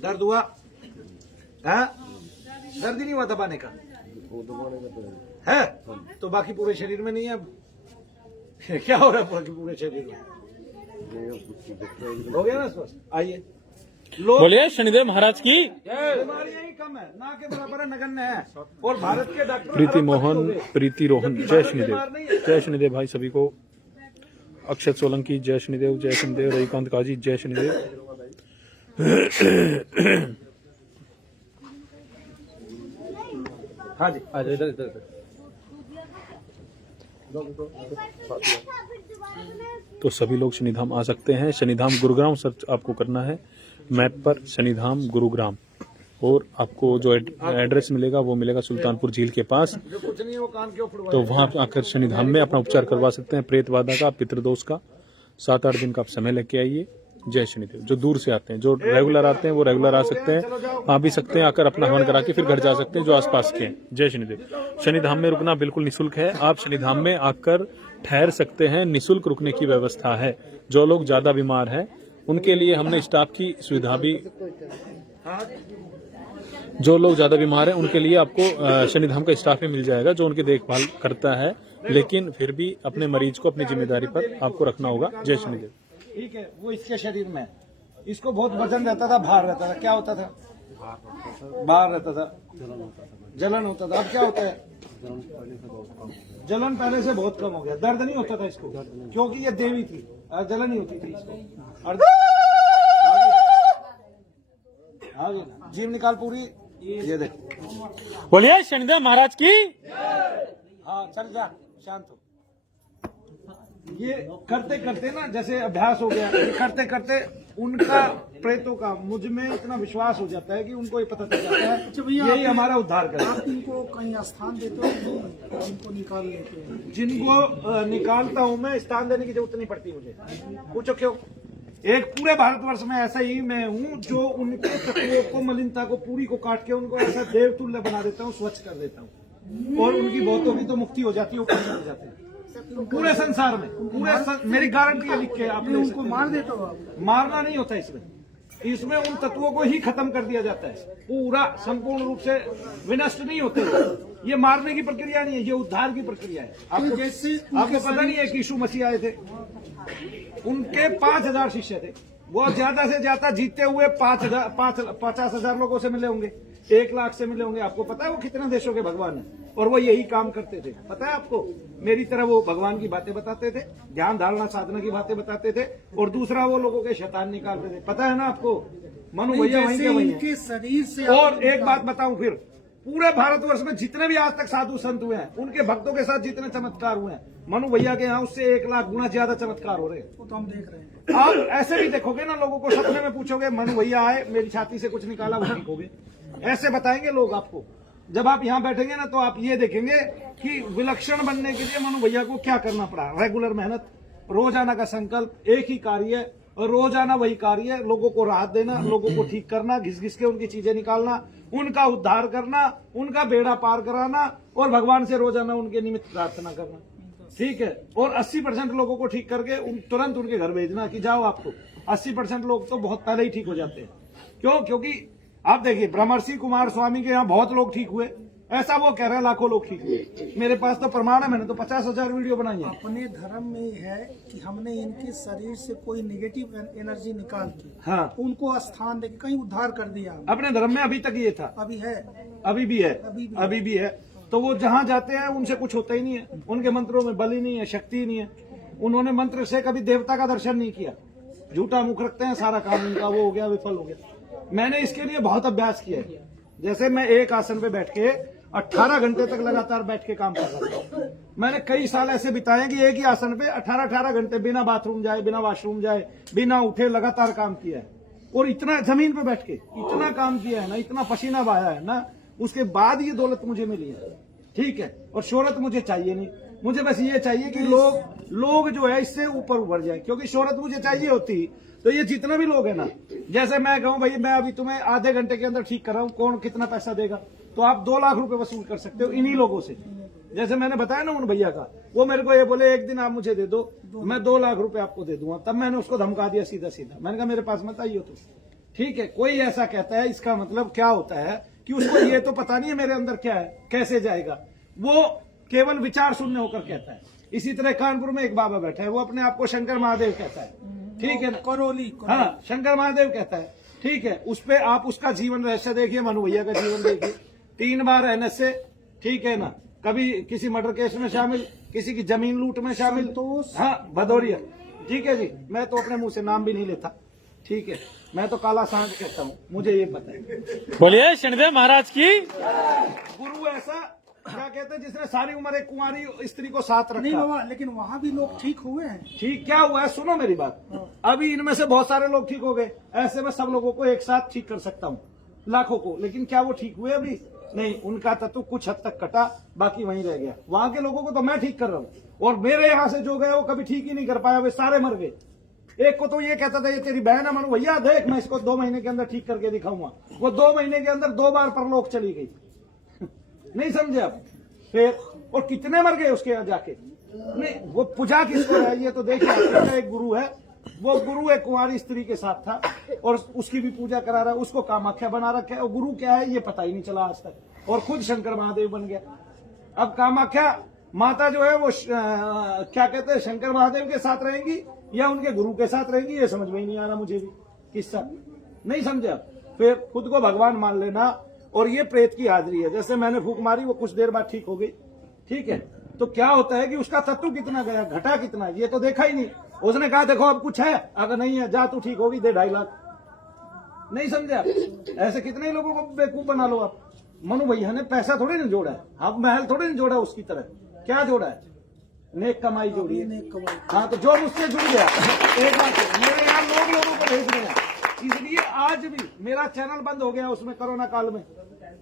दर्द हुआ? हाँ दर्द ही नहीं हुआ दबाने का है? तो बाकी पूरे शरीर में नहीं है। अब क्या हो रहा है बाकी पूरे शरीर में? हो गया ना स्वस्थ? आइए लोग बोलिए शनिदेव महाराज की बीमारियां ही कम है, ना के बराबर है, नगण्य है। और भारत के डॉक्टर प्रीति मोहन, प्रीति रोहन, जय शनिदेव, जय शनिदेव भाई सभी को। अक्षत सोलंकी जय शनिदेव, जय शनिदेव। रविकांत काजी जय शनिदेव। हाँ जी इधर तो सभी लोग शनिधाम आ सकते हैं। शनिधाम गुरुग्राम सर्च आपको करना है मैप पर, शनिधाम गुरुग्राम, और आपको जो एड्रेस मिलेगा वो मिलेगा सुल्तानपुर झील के पास। जो कुछ नहीं है वो कान क्यों फुड़वा? तो वहां आकर शनिधाम में अपना उपचार करवा सकते हैं। प्रेतबाधा का, पितृदोष का 7-8 दिन का आप समय लेके आइए। जय शनिदेव। जो दूर से आते हैं, जो रेगुलर आते हैं वो रेगुलर आ सकते हैं, आ भी सकते हैं, आकर अपना हवन करा के फिर घर जा सकते हैं जो आसपास के हैं। जय शनिदेव। शनिधाम में रुकना बिल्कुल निःशुल्क है। आप शनिधाम में आकर ठहर सकते हैं, निःशुल्क रुकने की व्यवस्था है। जो लोग ज्यादा बीमार हैं उनके लिए हमने स्टाफ की सुविधा भी, जो लोग ज्यादा बीमार हैं उनके लिए आपको शनिधाम का स्टाफ भी मिल जाएगा जो उनकी देखभाल करता है। लेकिन फिर भी अपने मरीज को अपनी जिम्मेदारी पर आपको रखना होगा। जय शनिदेव। ठीक है, वो इसके शरीर में, इसको बहुत वजन रहता था, भार रहता था। क्या होता था? भार रहता था, जलन होता था। अब क्या होता है? जलन पहले से बहुत कम हो गया। दर्द नहीं होता था इसको, क्योंकि ये देवी थी, जलन नहीं होती थी इसको। और आगे जीव निकाल पूरी, ये देख। बोलिए शनिदेव महाराज की। हाँ चल जा, शांत हो। ये करते करते ना, जैसे अभ्यास हो गया, ये करते करते उनका, प्रेतों का मुझ में इतना विश्वास हो जाता है कि उनको ये पता चल जाता है यही हमारा उद्धार करेगा। आप इनको कहीं स्थान देते हो, इनको निकाल लेते हो? जिनको निकालता हूं मैं, स्थान देने की जरूरत नहीं पड़ती मुझे। पूछो क्यों? एक पूरे भारतवर्ष में ऐसा ही मैं हूं जो उनके तत्वों को, मलिनता को, पूरी को काट के उनको ऐसा देवतुल्य बना देता हूं, स्वच्छ कर देता हूं, और उनकी बहुतों की तो मुक्ति हो जाती है, वो खत्म हो जाते हैं पूरे संसार में। मेरी गारंटी है, लिख के आप उनको मार देते हो आप? मारना नहीं होता इसमें उन तत्वों को ही खत्म कर दिया जाता है, पूरा संपूर्ण रूप से विनष्ट नहीं होते। ये मारने की प्रक्रिया नहीं है, ये उद्धार की प्रक्रिया है। आपको पता नहीं है कि यीशु मसीह आए थे, उनके 5000 शिष्य थे, वो ज्यादा से ज्यादा जीतते हुए 50,000 लोगों से मिले होंगे, 1 लाख से मिले होंगे। आपको पता है वो कितने देशों के भगवान हैं? और वो यही काम करते थे, पता है आपको? मेरी तरह वो भगवान की बातें बताते थे, ध्यान धारणा साधना की बातें बताते थे, और दूसरा वो लोगों के शैतान निकालते थे। पता है ना आपको? मनु भैया वहीं के वहीं हैं। शरीर से। और एक बात बताऊं फिर, पूरे भारतवर्ष में जितने भी आज तक साधु संत हुए हैं, उनके भक्तों के साथ जितने चमत्कार हुए हैं, मनु भैया के यहाँ उससे 1 लाख गुना ज्यादा चमत्कार हो रहे हैं। वो तो हम देख रहे हैं। आप ऐसे भी देखोगे ना, लोगों को सपने में पूछोगे, मनु भैया आए, मेरी छाती से कुछ निकाला, वो ठीक हो गए, ऐसे बताएंगे लोग आपको। जब आप यहाँ बैठेंगे ना, तो आप ये देखेंगे कि विलक्षण बनने के लिए मनु भैया को क्या करना पड़ा। रेगुलर मेहनत, रोजाना का संकल्प, एक ही कार्य, और रोजाना वही कार्य, लोगों को राहत देना, लोगों को ठीक करना, घिस घिस के उनकी चीजें निकालना, उनका उद्धार करना, उनका बेड़ा पार कराना, और भगवान से रोजाना उनके निमित्त प्रार्थना करना। ठीक है, और 80% लोगों को ठीक करके तुरंत उनके घर भेजना कि जाओ। आपको 80% लोग तो बहुत पहले ही ठीक हो जाते हैं। क्यों? क्योंकि आप देखिए, ब्रह्मर्षि कुमार स्वामी के यहाँ बहुत लोग ठीक हुए, ऐसा वो कह रहे हैं लाखों लोग ठीक हुए। मेरे पास तो प्रमाण है, मैंने तो 50,000 वीडियो बनाई है। अपने धर्म में है कि हमने इनके शरीर से कोई नेगेटिव एनर्जी निकाल के, हाँ, उनको स्थान देके कहीं उद्धार कर दिया। अपने धर्म में अभी तक ये था, अभी है, अभी भी है, अभी भी है। तो वो जहाँ जाते हैं उनसे कुछ होता ही नहीं है, उनके मंत्रों में बल ही नहीं है, शक्ति ही नहीं है। उन्होंने मंत्र से कभी देवता का दर्शन नहीं किया, झूठा मुख रखते हैं, सारा काम उनका वो हो गया, विफल हो गया। मैंने इसके लिए बहुत अभ्यास किया है। जैसे मैं एक आसन पे बैठ के 18 घंटे तक लगातार बैठ के काम कर रहा था। मैंने कई साल ऐसे बिताए कि एक ही आसन पे 18 घंटे बिना बाथरूम जाए, बिना वॉशरूम जाए, बिना उठे लगातार काम किया है। और इतना जमीन पे बैठ के इतना काम किया है ना, इतना पसीना बहाया है ना, उसके बाद ये दौलत मुझे मिली है। ठीक है, और शोहरत मुझे चाहिए नहीं, मुझे बस ये चाहिए कि लोग जो है इससे ऊपर उभर जाए। क्योंकि शोहरत मुझे चाहिए होती तो ये जितने भी लोग हैं ना, जैसे मैं कहूं भाई मैं अभी तुम्हें आधे घंटे के अंदर ठीक कर रहा हूं, कौन कितना पैसा देगा? तो आप 2 लाख रुपए वसूल कर सकते हो इन्हीं लोगों से। जैसे मैंने बताया ना उन भैया का, वो मेरे को ये बोले एक दिन आप मुझे दे दो, मैं 2 लाख रुपए आपको दे दूंगा। तब मैंने उसको धमका दिया सीधा सीधा, मैंने कहा मेरे पास मत आइयो तुम। ठीक है, कोई ऐसा कहता है, इसका मतलब क्या होता है कि उसको ये तो पता नहीं है मेरे अंदर क्या है, कैसे जाएगा, वो केवल विचार शून्य होकर कहता है। इसी तरह कानपुर में एक बाबा बैठा है, वो अपने आप को शंकर महादेव कहता है, ठीक है ना, करौली हाँ शंकर महादेव कहता है, ठीक है। उस पे आप उसका जीवन रहस्य देखिए, मनु भैया का जीवन देखिए, 3 बार NSA, ठीक है ना, कभी किसी मर्डर केस में शामिल, किसी की जमीन लूट में शामिल, हाँ भदौरिया, ठीक है जी। मैं तो अपने मुंह से नाम भी नहीं लेता, ठीक है, मैं तो काला सांड कहता हूँ, मुझे ये पता है। बोलिए शनिदेव महाराज की। गुरु ऐसा क्या कहते हैं जिसने सारी उम्र एक कुंवारी स्त्री को साथ नहीं रखा। बाबा, लेकिन वहाँ भी लोग ठीक हुए हैं। ठीक क्या हुआ है, सुनो मेरी बात, अभी इनमें से बहुत सारे लोग ठीक हो गए, ऐसे में सब लोगों को एक साथ ठीक कर सकता हूँ, लाखों को, लेकिन क्या वो ठीक हुए अभी? नहीं, उनका तत्व कुछ हद तक कटा, बाकी वहीं रह गया। वहां के लोगों को तो मैं ठीक कर रहा हूँ, और मेरे यहाँ से जो गए वो कभी ठीक ही नहीं कर पाया, वे सारे मर गए। एक को तो ये कहता था ये तेरी बहन है, मनु भैया देख मैं इसको 2 महीने के अंदर ठीक करके दिखाऊंगा, वो 2 महीने के अंदर 2 बार परलोक चली गई। नहीं समझे आप? फिर और कितने मर गए उसके यहाँ जाके। नहीं, वो पूजा किसको है ये तो देखिए, आपका एक गुरु है, वो गुरु एक कुंवारी स्त्री के साथ था और उसकी भी पूजा करा रहा है, उसको कामाख्या बना रखा है, और गुरु क्या है ये पता ही नहीं चला आज तक, और खुद शंकर महादेव बन गया। अब कामाख्या माता जो है वो क्या कहते हैं, शंकर महादेव के साथ रहेंगी या उनके गुरु के साथ रहेंगी, ये समझ में ही नहीं आ रहा मुझे भी किस्सा। नहीं समझा? फिर खुद को भगवान मान लेना, और ये प्रेत की हाजिरी है। जैसे मैंने फूंक मारी, वो कुछ देर बाद ठीक हो गई, ठीक है, तो क्या होता है कि उसका तत्व कितना गया, घटा कितना, ये तो देखा ही नहीं। उसने कहा देखो अब कुछ है, अगर नहीं है जा तू ठीक होगी, दे 2.5 लाख। नहीं समझा? ऐसे कितने लोगों को बेवकूफ बना लो आप। मनु भैया ने पैसा थोड़ी ना जोड़ा है, आप महल थोड़ी ना जोड़ा उसकी तरह, क्या जोड़ा है, नेक कमाई जोड़ी है। हाँ, तो जो मुझसे जुड़ गया, एक बात मेरे यहाँ लोगों को भेज रहे हैं, इसलिए आज भी मेरा चैनल बंद हो गया उसमें कोरोना काल में।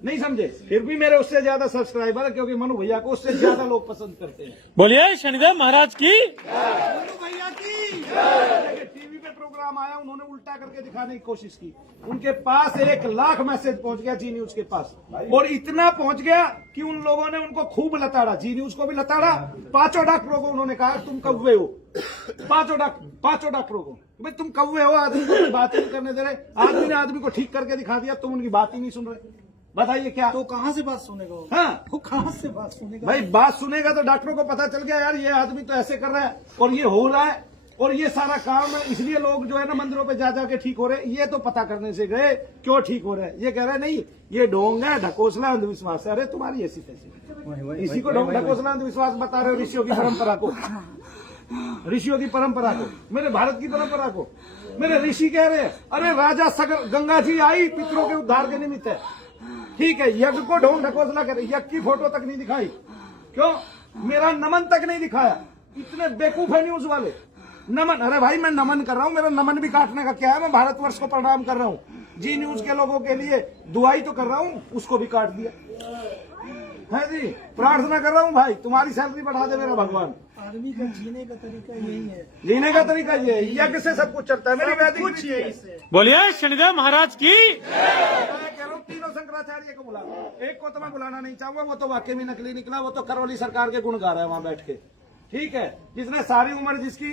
नहीं समझे? फिर भी मेरे उससे ज्यादा सब्सक्राइबर है, क्योंकि मनु भैया को उससे ज्यादा लोग पसंद करते हैं। बोलिए शनिदेव महाराज की। मनु भैया की टीवी पे प्रोग्राम आया, उन्होंने उल्टा करके दिखाने की कोशिश की, उनके पास 1 लाख मैसेज पहुंच गया जी न्यूज के पास, और इतना पहुंच गया कि उन लोगों ने उनको खूब लताड़ा, जी न्यूज को भी लताड़ा। 5 डॉक्टरों को उन्होंने कहा तुम कौवे हो, 5 डॉक्टरों को, भाई तुम कौवे हो, आदमी को बात ही नहीं करने दे रहे, आदमी ने आदमी को ठीक करके दिखा दिया, तुम उनकी बात ही नहीं सुन रहे। बताइए क्या? तो कहाँ से बात सुनेगा वो? हाँ, वो कहाँ से बात सुनेगा भाई? बात सुनेगा तो डॉक्टरों को पता चल गया यार ये आदमी तो ऐसे कर रहा है और ये हो रहा है और ये सारा काम है, इसलिए लोग जो है ना मंदिरों पे जा जाके ठीक हो रहे हैं। ये तो पता करने से गए क्यों ठीक हो रहे हैं, ये कह रहे हैं नहीं ये ढोंग है, ढकोसला अंधविश्वास है। अरे तुम्हारी ऐसी तैसी, इसी को ढोंग ढकोसला अंधविश्वास बता रहे हो, ऋषियों की परंपरा को, ऋषियों की परंपरा को, मेरे भारत की परंपरा को। मेरे ऋषि कह रहे हैं अरे राजा सगर गंगा जी आई पितरों के उद्धार के निमित्त है, ठीक है, यज्ञ को ढोंग ढकोसला कर, यज्ञ की फोटो तक नहीं दिखाई, क्यों? मेरा नमन तक नहीं दिखाया। इतने बेवकूफ है न्यूज वाले। नमन, अरे भाई मैं नमन कर रहा हूँ, मेरा नमन भी काटने का क्या है, मैं भारतवर्ष को प्रणाम कर रहा हूँ, जी न्यूज के लोगों के लिए दुआई तो कर रहा हूँ, उसको भी काट दिया है जी। प्रार्थना कर रहा हूँ भाई तुम्हारी सैलरी बढ़ा दे मेरा भगवान। आदमी का जीने का तरीका यही है, जीने का तरीका ये है, यज्ञ से सब कुछ चलता है। मेरी वैदिक रीति है। बोलिए शनिदेव महाराज की। मैं कह रहा हूँ तीनों शंकराचार्य को बुला, एक को तो मैं बुलाना नहीं चाहूंगा, वो तो वाकई में नकली निकला, वो तो करौली सरकार के गुण गा रहा है वहां बैठ के, ठीक है, जिसने सारी उम्र जिसकी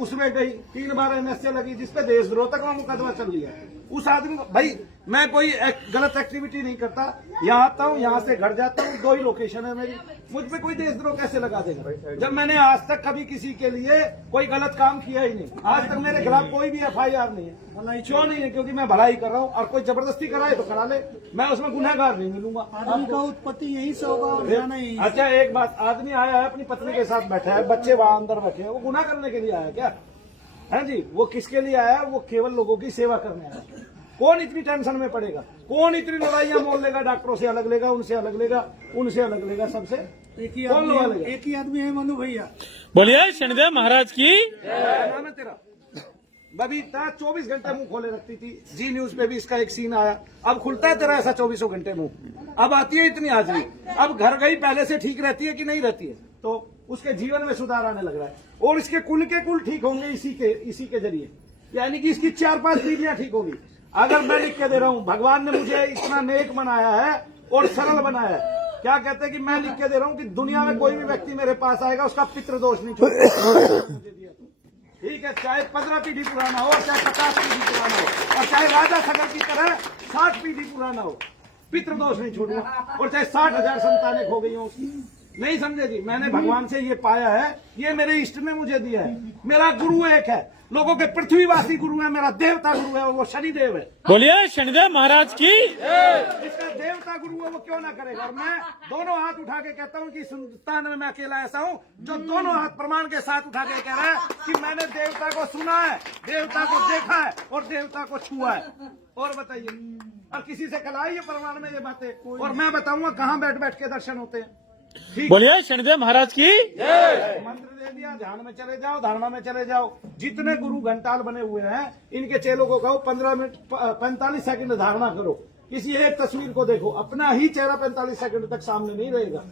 उसमें गई, 3 बार NSA लगी, जिसपे देशद्रोह तक मुकदमा चल रही है, उस आदमी को भाई मैं कोई गलत एक्टिविटी नहीं करता, यहाँ आता हूँ, यहाँ से घर जाता हूँ, 2 ही लोकेशन है मेरी, मुझ पे कोई देशद्रोह कैसे लगा देगा जब मैंने आज तक कभी किसी के लिए कोई गलत काम किया ही नहीं। आज तक मेरे खिलाफ कोई भी FIR नहीं है। भलाई क्यों नहीं है? क्योंकि मैं भलाई कर रहा हूँ, और कोई जबरदस्ती कराए तो करा ले, मैं उसमें गुनहगार नहीं मिलूंगा। आदमी का उत्पत्ति यही से होगा और जाना यही। अच्छा एक बात, आदमी आया है अपनी पत्नी के साथ बैठा है, बच्चे वहां अंदर बैठे हैं, वो गुनाह करने के लिए आया क्या है जी? वो किसके लिए आया? वो केवल लोगों की सेवा करने आया। कौन इतनी टेंशन में पड़ेगा? कौन इतनी लड़ाइयां मोल लेगा? डॉक्टरों से अलग लेगा, उनसे अलग लेगा, उनसे अलग लेगा, सबसे एक ही कौन लगा लेगा? एक ही आदमी है मनु भैया। बोलिए शनिदेव महाराज की। क्या नाम है तेरा? बबीता 24 घंटे मुंह खोले रखती थी, जी न्यूज पे भी इसका एक सीन आया, अब खुलता है तेरा ऐसा 24 घंटे मुंह, अब आती है इतनी हाजिरी। अब घर गई पहले से ठीक रहती है कि नहीं रहती है? तो उसके जीवन में सुधार आने लग रहा है, और इसके कुल के कुल ठीक होंगे इसी के जरिए, यानी कि इसकी 4-5 बीवियां ठीक होगी। अगर मैं लिख के दे रहा हूं भगवान ने मुझे इतना नेक बनाया है और सरल बनाया है, क्या कहते हैं कि मैं लिख के दे रहा हूँ कि दुनिया में कोई भी व्यक्ति मेरे पास आएगा उसका पितृदोष नहीं छोड़ेगा। ठीक है, चाहे 15 पीढ़ी पुराना हो, चाहे 50 पीढ़ी पुराना हो, और चाहे राजा सगर की तरह 60 पीढ़ी पुराना हो, पितृदोष नहीं छोड़ूंगा। और चाहे 60,000 संतानें खो गई हो, नहीं समझे जी। मैंने भगवान से ये पाया है, ये मेरे इष्ट ने मुझे दिया है। मेरा गुरु एक है, लोगों के पृथ्वीवासी गुरु है, मेरा देवता गुरु है, और वो शनिदेव है। बोलिए शनिदेव महाराज की। जिसका देवता गुरु है वो क्यों ना करेगा। और मैं दोनों हाथ उठा के कहता हूँ कि इस हिंदुस्तान में मैं अकेला ऐसा हूँ जो दोनों हाथ प्रमाण के साथ उठा के कह रहा है कि मैंने देवता को सुना है, देवता को देखा है और देवता को छुआ है। और बताइए, और किसी से कराई ये प्रमाण में ये बातें, और मैं बताऊंगा कहाँ बैठ बैठ के दर्शन होते हैं। बोलिए शनिदेव महाराज की। मंत्र दे दिया, ध्यान में चले जाओ, धारणा में चले जाओ। जितने गुरु घंटाल बने हुए हैं इनके चेलों को कहो 15 मिनट 45 सेकंड धारणा करो, किसी एक तस्वीर को देखो, अपना ही चेहरा 45 सेकंड तक सामने नहीं रहेगा।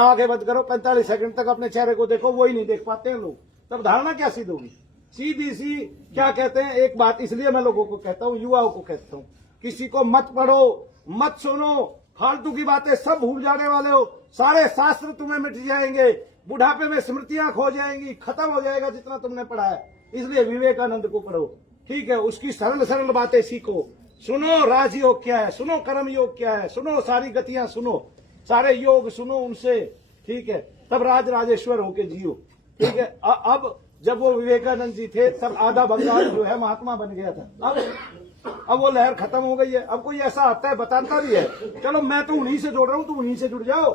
आगे बंद करो, 45 सेकंड तक अपने चेहरे को देखो, वही नहीं देख पाते हैं लोग, तब धारणा क्या सिद्ध होगी। सीधी सी क्या कहते हैं, एक बात इसलिए मैं लोगों को कहता हूँ, युवाओं को कहता हूँ, किसी को मत पढ़ो, मत सुनो, फालतू की बातें सब भूल जाने वाले हो। सारे शास्त्र तुम्हें मिट जाएंगे, बुढ़ापे में स्मृतियां खो जाएंगी, खत्म हो जाएगा जितना तुमने पढ़ा है। इसलिए विवेकानंद को पढ़ो, ठीक है, उसकी सरल सरल बातें सीखो, सुनो राजयोग क्या है, सुनो कर्म योग क्या है, सुनो सारी गतियां सुनो, सारे योग सुनो उनसे, ठीक है, तब राज राजेश्वर होके जियो। ठीक है, अब जब वो विवेकानंद जी थे तब आधा बंगाल जो है महात्मा बन गया था। अब वो लहर खत्म हो गई है। अब कोई ऐसा आता है बताता भी है, चलो मैं तो उन्हीं से जोड़ रहा हूँ, तुम उन्हीं से जुड़ जाओ।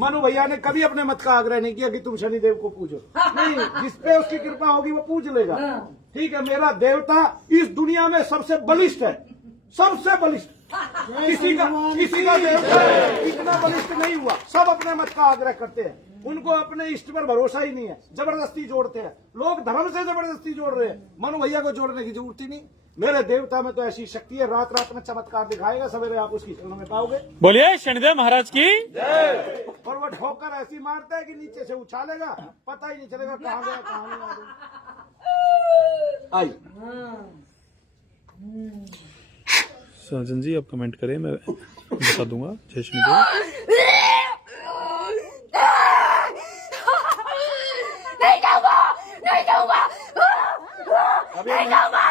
मनु भैया ने कभी अपने मत का आग्रह नहीं किया कि तुम शनिदेव को पूजो, नहीं, जिसपे उसकी कृपा होगी वो पूज लेगा। ठीक है, मेरा देवता इस दुनिया में सबसे बलिष्ठ है, सबसे बलिष्ठ। किसी का देवता इतना बलिष्ठ नहीं हुआ। सब अपने मत का आग्रह करते हैं, उनको अपने इष्ट पर भरोसा ही नहीं है, जबरदस्ती जोड़ते हैं लोग, धर्म से जबरदस्ती जोड़ रहे हैं। मनु भैया को जोड़ने की जरूरत ही नहीं। मेरे देवता में तो ऐसी शक्ति है, रात रात में चमत्कार दिखाएगा, सवेरे आप उसकी शरण में पाओगे। बोलिए शनिदेव महाराज की। और वो ठोकर ऐसी मारता है कि नीचे से उछालेगा, पता ही नहीं चलेगा कहाँ गया कहाँ नहीं आ गया। सज्जन जी आप कमेंट करें, मैं बता दूंगा। जय शनिदेव। नहीं जाऊंगा, नहीं जाऊंगा, नहीं जाऊंगा।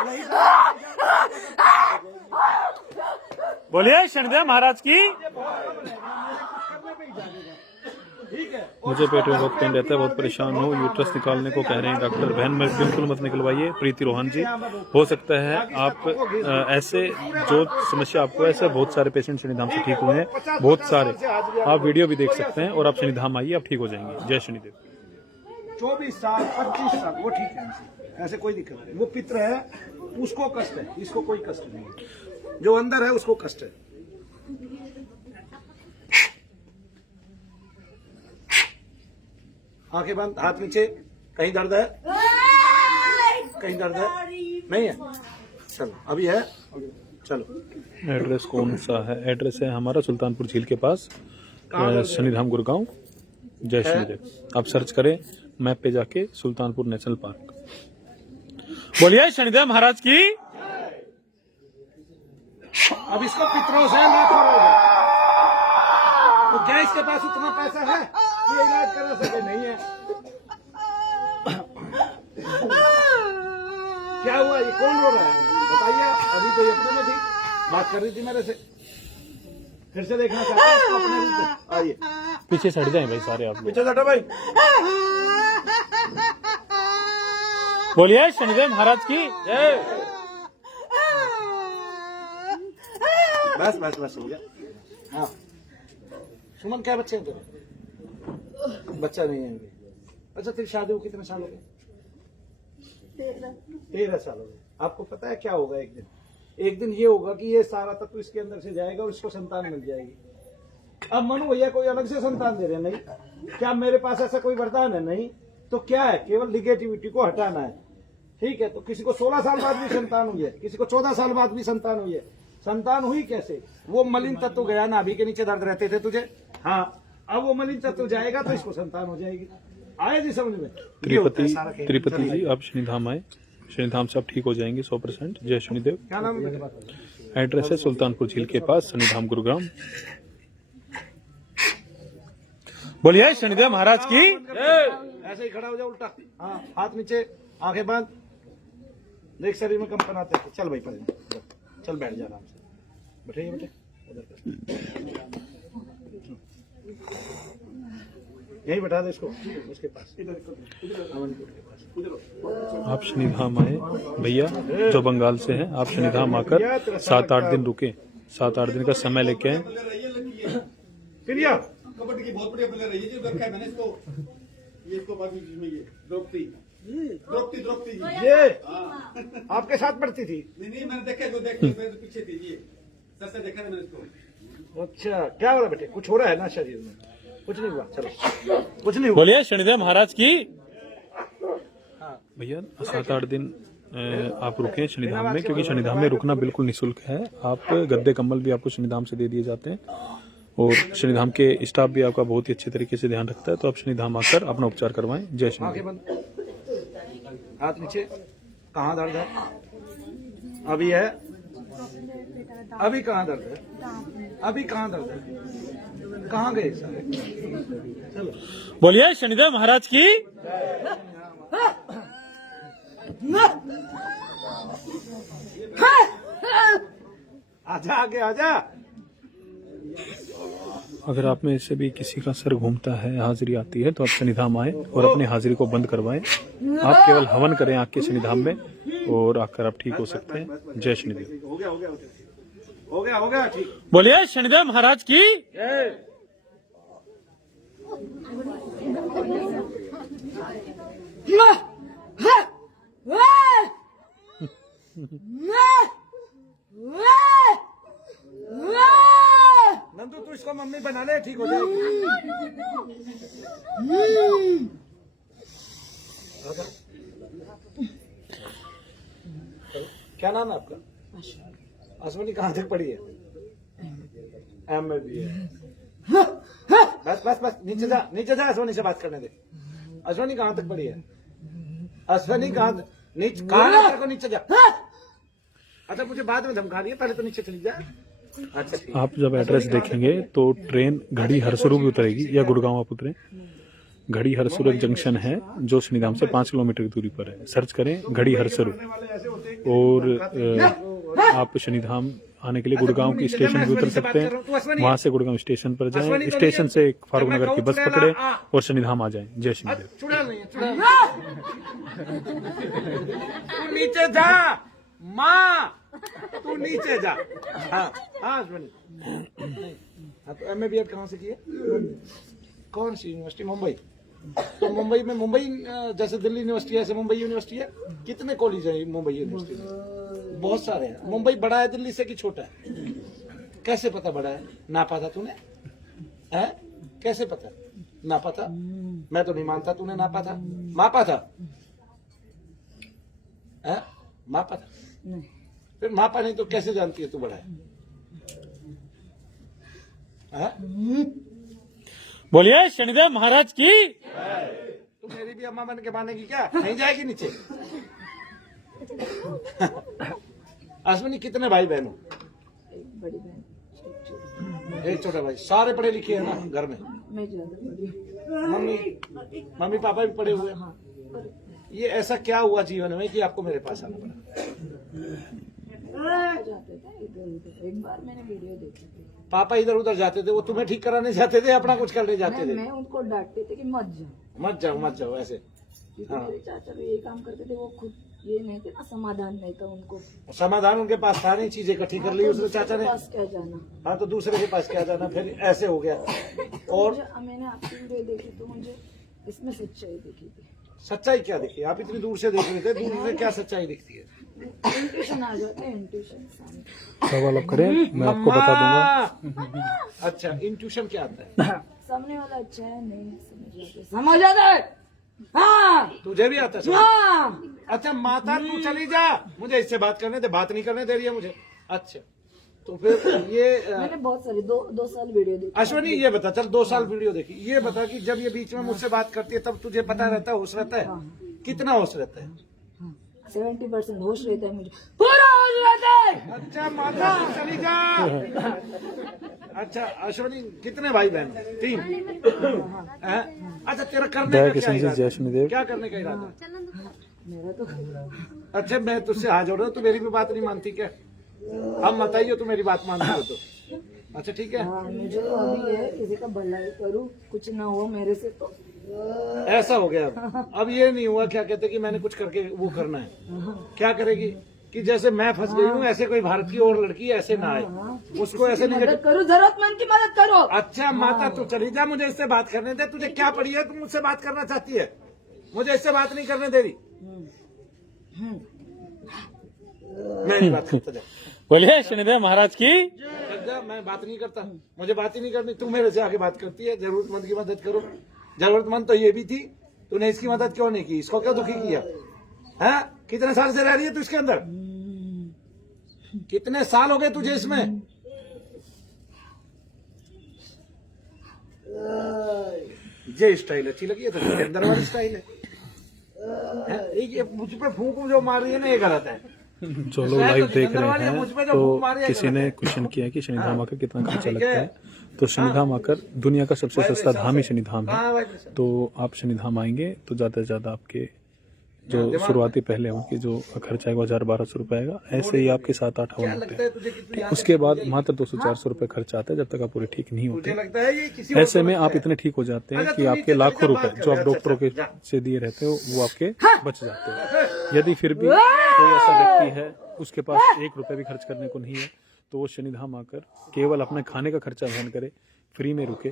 बोलिए शनिदेव महाराज की। मुझे पेट में बहुत पेन रहता है, बहुत परेशान हूँ, यूट्रस निकालने को कह रहे हैं डॉक्टर। बहन मैं बिल्कुल मत निकलवाइए। प्रीति रोहन जी, हो सकता है आप ऐसे जो समस्या आपको, ऐसे बहुत सारे पेशेंट शनिधाम से ठीक हुए हैं, बहुत सारे। आप वीडियो भी देख सकते हैं और आप शनिधाम आइए, आप ठीक हो जाएंगे। जय शनिदेव। 24 साल 25 साल वो ठीक है, ऐसे कोई दिक्कत नहीं। वो पित्र है, उसको कष्ट है, इसको कोई कष्ट नहीं है। जो अंदर है उसको कष्ट है। आंखें बंद, हाथ नीचे। कहीं दर्द है, कहीं दर्द है, नहीं है, चलो अभी है, चलो। एड्रेस कौन सा है? एड्रेस है हमारा सुल्तानपुर झील के पास, शनिधाम गुड़गांव। जय शनिदेव। आप सर्च करें मैप पे जाके, सुल्तानपुर नेशनल पार्क। बोलिए शनिदेव महाराज की। अब इसको पितरों से लाखों रोग है, तो क्या इसके पास उतना पैसा है ये इलाज करा सके? नहीं है। क्या हुआ, ये कौन रो रहा है बताइए? अभी तो ये अपने में थी, बात कर रही थी मेरे से, फिर से देखना चाहते हैं इसको अपने रूप में। आइए पीछे हट जाए भाई सारे आप लोग। पीछे हटो भाई। बोलिए शनिदेव महाराज की। बस बस बस हो गया। हाँ सुमन, क्या बच्चे हैं तेरे? बच्चा नहीं है अभी। अच्छा तेरी शादी को कितने साल हो गए? 13 साल हो गए। आपको पता है क्या होगा? एक दिन ये होगा कि ये सारा तत्व इसके अंदर से जाएगा और इसको संतान मिल जाएगी। अब मनु भैया कोई अलग से संतान दे रहे? नहीं। क्या मेरे पास ऐसा कोई वरदान है? नहीं। तो क्या है? केवल निगेटिविटी को हटाना है। ठीक है, तो किसी को 16 साल बाद भी संतान हुई है, किसी को 14 साल बाद भी संतान हुई है। संतान हुई कैसे? वो मलिन तत्व गया, नाभि के नीचे दर्द रहते थे तुझे, हाँ, अब वो मलिन तत्व जाएगा तो इसको संतान हो जाएगी। आए जी समझ में? त्रिपति जी आप शनिधाम आए, शनिधाम से आप ठीक हो जाएंगे 100%। जय शनिदेव। क्या नाम है? एड्रेस है सुल्तानपुर झील के पास, शनिधाम गुरुग्राम। बोलिए शनिदेव महाराज की ऐसे ही खड़ा हो जा उल्टा। हाँ, हाथ नीचे, आंखें बंद। देख शरीर में कंपन आते हैं। चल भाई पहले चल, बैठ जा आराम से। बैठे बेटे, यही बैठा दे इसको, उसके पास, हवनकुंड के पास। आप शनिधाम आए भैया, जो बंगाल से हैं, आप शनिधाम आकर 7-8 दिन रुके, 7-8 दिन का समय लेके आए। प्रिया कबड्डी की बहुत बढ़िया प्लेयर है ये, जो रखा है मैंने इसको, ये इसको बाकी में ये द्रौपदी ये आपके साथ पढ़ती थी? नहीं मैंने देखा जो देख मेरे तो पीछे थी ये, सर से देखा था मैंने इसको। अच्छा, क्या हो रहा बेटे? कुछ हो रहा है ना शरीर में? कुछ नहीं हुआ, चलो कुछ नहीं हुआ। बोलिए शनिदेव महाराज की। भैया 7-8 दिन आप रुके शनिधाम में, क्योंकि शनिधाम में रुकना बिल्कुल निःशुल्क है। आप गद्दे कंबल भी आपको शनिधाम से दे दिए जाते हैं, और शनिधाम के स्टाफ भी आपका बहुत ही अच्छे तरीके से ध्यान रखता है। तो आप शनिधाम आकर अपना उपचार करवाएं। जय श्री आंखें बंद, हाथ नीचे। कहाँ दर्द है? अभी है? अभी कहाँ दर्द है? अभी कहाँ दर्द है? कहाँ गए सारे? चलो बोलिए शनिदेव महाराज की। आजा, आगे आजा। अगर आप में से भी किसी का सर घूमता है, हाजिरी आती है, तो आप शनिधाम आए और अपनी हाजिरी को बंद करवाएं। आप केवल हवन करें आके शनिधाम में, और आकर आप ठीक हो सकते हैं। जय शनिदेव। हो गया हो गया हो गया हो गया, ठीक। बोलिए शनिदेव महाराज की। नंदू तू इसको मम्मी बना ले, ठीक हो जाएगी। क्या नाम है आपका? अश्विनी कहाँ तक पढ़ी है? एम में भी है। बस बस बस, नीचे जा, नीचे जा, अश्विनी से बात करने दे। अश्विनी कहाँ तक पढ़ी है? अश्विनी कहाँ नीचे, कहाँ को नीचे जा। अच्छा, मुझे बाद में धमका रही है, पहले तो नीचे चली जा। अच्छा, आप जब एड्रेस देखेंगे तो ट्रेन घड़ी हरसुरु भी उतरेगी, या गुड़गांव आप उतरे। घड़ी हरसुरु एक जंक्शन है जो शनिधाम से 5 किलोमीटर की दूरी पर है। सर्च करें घड़ी हरसुरु, और आप शनिधाम आने के लिए गुड़गांव की स्टेशन भी उतर सकते हैं। वहां से गुड़गांव स्टेशन पर जाएं, स्टेशन से फारूक नगर की बस पकड़े और शनिधाम आ जाएं। जय शनिदेव। चुड़ा नहीं है, चुड़ा तू नीचे जा माँ, तू नीचे जा। हाँ हाँ अश्विनी, हाँ तो एम ए बी एड कहाँ से की है? कौन सी यूनिवर्सिटी? मुंबई। तो मुंबई में, मुंबई जैसे दिल्ली यूनिवर्सिटी है ऐसे मुंबई यूनिवर्सिटी है। कितने कॉलेज है मुंबई यूनिवर्सिटी में? बहुत सारे हैं। मुंबई बड़ा है दिल्ली से कि छोटा है? कैसे पता बड़ा है? नापा था तूने? है कैसे पता? नापा था? मैं तो नहीं मानता तूने नापा था। मापा था? है मापा था? फिर मापा नहीं तो कैसे जानती है तू बड़ा है? बोलिए शनिदेव महाराज की। तू मेरी भी अम्मा बन के मानेगी क्या? नहीं जाएगी नीचे। अश्विनी कितने भाई बहन हो? एक बड़ी बहन, एक छोटा भाई। सारे पढ़े लिखे हैं ना घर में? मैं ज्यादा बड़ी। मम्मी पापा भी पढ़े हुए हैं। ये ऐसा क्या हुआ जीवन में कि आपको मेरे पास आना पड़ा? जाते थे इधर उधर। एक बार मैंने वीडियो देखी थी, पापा इधर उधर जाते थे, वो तुम्हें ठीक कराने जाते थे, अपना कुछ करने जाते थे? मैं उनको डांटते थे कि मत जाओ ऐसे। क्योंकि मेरे चाचा भी ये काम करते थे, वो खुद ये नहीं थे ना, समाधान नहीं था उनको। समाधान उनके पास था नहीं, चीजें इकट्ठी कर ली उसने चाचा ने। पास क्या जाना। हाँ तो दूसरे के पास क्या जाना, फिर ऐसे हो गया। और मैंने आपकी वीडियो देखी तो मुझे इसमें सच्चाई दिखी थी। सच्चाई क्या दिखी? आप इतनी दूर से देख रहे थे, दूर से क्या सच्चाई दिखती है? इंट्यूशन आ जाते हैं, इंट्यूशन। सवाल आप करें, मैं आपको बता दूंगा। अच्छा, इंट्यूशन क्या आता है? सामने वाला अच्छा है नहीं समझ आता है। हाँ तुझे भी आता है? हाँ। अच्छा माता तू चली जा, मुझे इससे बात करने दे। बात नहीं करने दे रही है मुझे। अच्छा तो फिर ये मैंने बहुत सारे दो साल वीडियो देखी। अश्विनी ये बता, चल 2 साल वीडियो देखी, ये बता कि जब ये बीच में मुझसे बात करती है तब तुझे पता रहता है, होश रहता है? कितना होश रहता है? 70% होश रहता है मुझे, पूरा होश अच्छा माता चली जा। अच्छा अश्वनी कितने भाई बहन? 3। हैं? अच्छा तेरा करने दया का के क्या संजय इरादा? जय शनिदेव। क्या करने का इरादा? मेरा तो अच्छा मैं तुझसे हाथ जोड़ रहा हूँ, तू मेरी भी बात नहीं मानती क्या? अब बताइए तू मेरी बात मानती हो तो। अच्छा ठीक है। हाँ, मुझे तो अभी है किसी का भलाई करूँ, कुछ ना हो मेरे से तो। ऐसा हो गया अब ये नहीं हुआ क्या कहते कि मैंने कुछ करके वो करना है। क्या करेगी कि जैसे मैं फंस गई हूँ ऐसे कोई भारत की और लड़की ऐसे ना आए, उसको ऐसे नहीं मदद करो, जरूरतमंद की मदद करो। अच्छा माता तू चली जा, मुझे इससे बात करने दे। तुझे क्या पड़ी है, तू मुझसे बात करना चाहती है? मुझे इससे बात नहीं करने दे रही। मैं नहीं बात करता। बोलिए शनिदेव महाराज की। जा, मैं बात नहीं करता, मुझे बात ही नहीं करनी। तू मेरे से आगे बात करती है जरूरतमंद की मदद करो। जरूरतमंद तो ये भी थी, तूने इसकी मदद क्यों नहीं की? इसको क्यों दुखी किया है? कितने साल से रह रही है तू इसके अंदर? कितने साल हो गए तुझे इसमें? ये स्टाइल अच्छी लगी है तो तेरे अंदर वाली स्टाइल है। ये मुझ पे फूंक जो मार रही है ना, ये गलत है। जो लोग लाइव देख रहे हैं तो किसी ने क्वेश्चन किया कि शनिधाम आकर कितना खर्चा लगता है, तो शनिधाम आकर दुनिया का सबसे सस्ता धाम ही शनिधाम है। तो आप शनिधाम आएंगे तो ज्यादा से ज्यादा आपके जो शुरुआती पहले उनकी जो खर्चा है वो 1000-1200 रुपए आएगा। ऐसे ही आपके 7-8 हवन होते हैं। ठीक, उसके बाद मात्र 200-400 रुपए खर्चा आता है जब तक आप पूरे ठीक नहीं होते। ऐसे में आप इतने ठीक हो जाते हैं कि आपके लाखों रुपए जो आप डॉक्टरों के से दिए रहते हो वो आपके बच जाते हैं। यदि फिर भी कोई ऐसा व्यक्ति है उसके पास 1 रुपए भी खर्च करने को नहीं है तो वो शनिधाम आकर केवल अपने खाने का खर्चा वहन करे, फ्री में रुके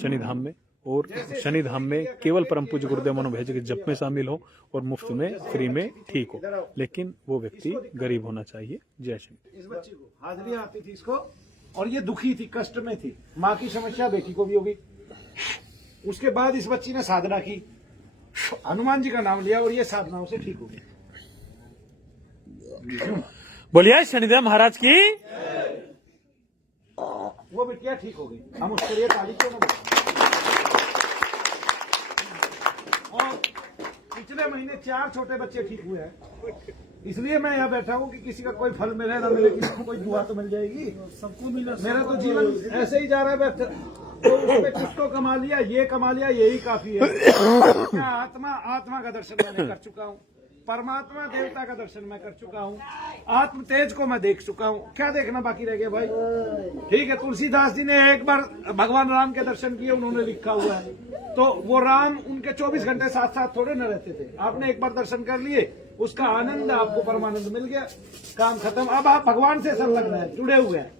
शनिधाम में, और शनिधाम में केवल परम पूज्य गुरुदेव मनोभैज के जप में शामिल हो और मुफ्त में फ्री में ठीक हो। लेकिन वो व्यक्ति गरीब होना चाहिए। जय शनि। इस बच्ची को हाजरी आती थी इसको, और ये दुखी थी, कष्ट में थी। माँ की समस्या बेटी को भी होगी। उसके बाद इस बच्ची ने साधना की, हनुमान जी का नाम लिया और ये साधनाओं से ठीक हो गई। बोलिए शनिदेव महाराज की। वो बिटिया ठीक हो गई। हम उसके लिए ताली क्यों ना बजाएं? और पिछले महीने 4 छोटे बच्चे ठीक हुए हैं। इसलिए मैं यहाँ बैठा हूँ कि किसी का कोई फल मिले ना मिले, किसी को कोई दुआ तो मिल जाएगी। सबको मिला। मेरा तो जीवन ऐसे ही जा रहा है। तो उसमें कुछ तो कमा लिया, ये कमा लिया, यही काफी है। आत्मा का दर्शन मैंने कर चुका हूँ, परमात्मा देवता का दर्शन मैं कर चुका हूँ, आत्म तेज को मैं देख चुका हूँ। क्या देखना बाकी रह गया भाई? ठीक है, तुलसीदास जी ने एक बार भगवान राम के दर्शन किए, उन्होंने लिखा हुआ है। तो वो राम उनके 24 घंटे साथ साथ थोड़े न रहते थे। आपने एक बार दर्शन कर लिए, उसका आनंद आपको परमानंद मिल गया, काम खत्म। अब आप भगवान से संलग्न है, जुड़े हुए हैं।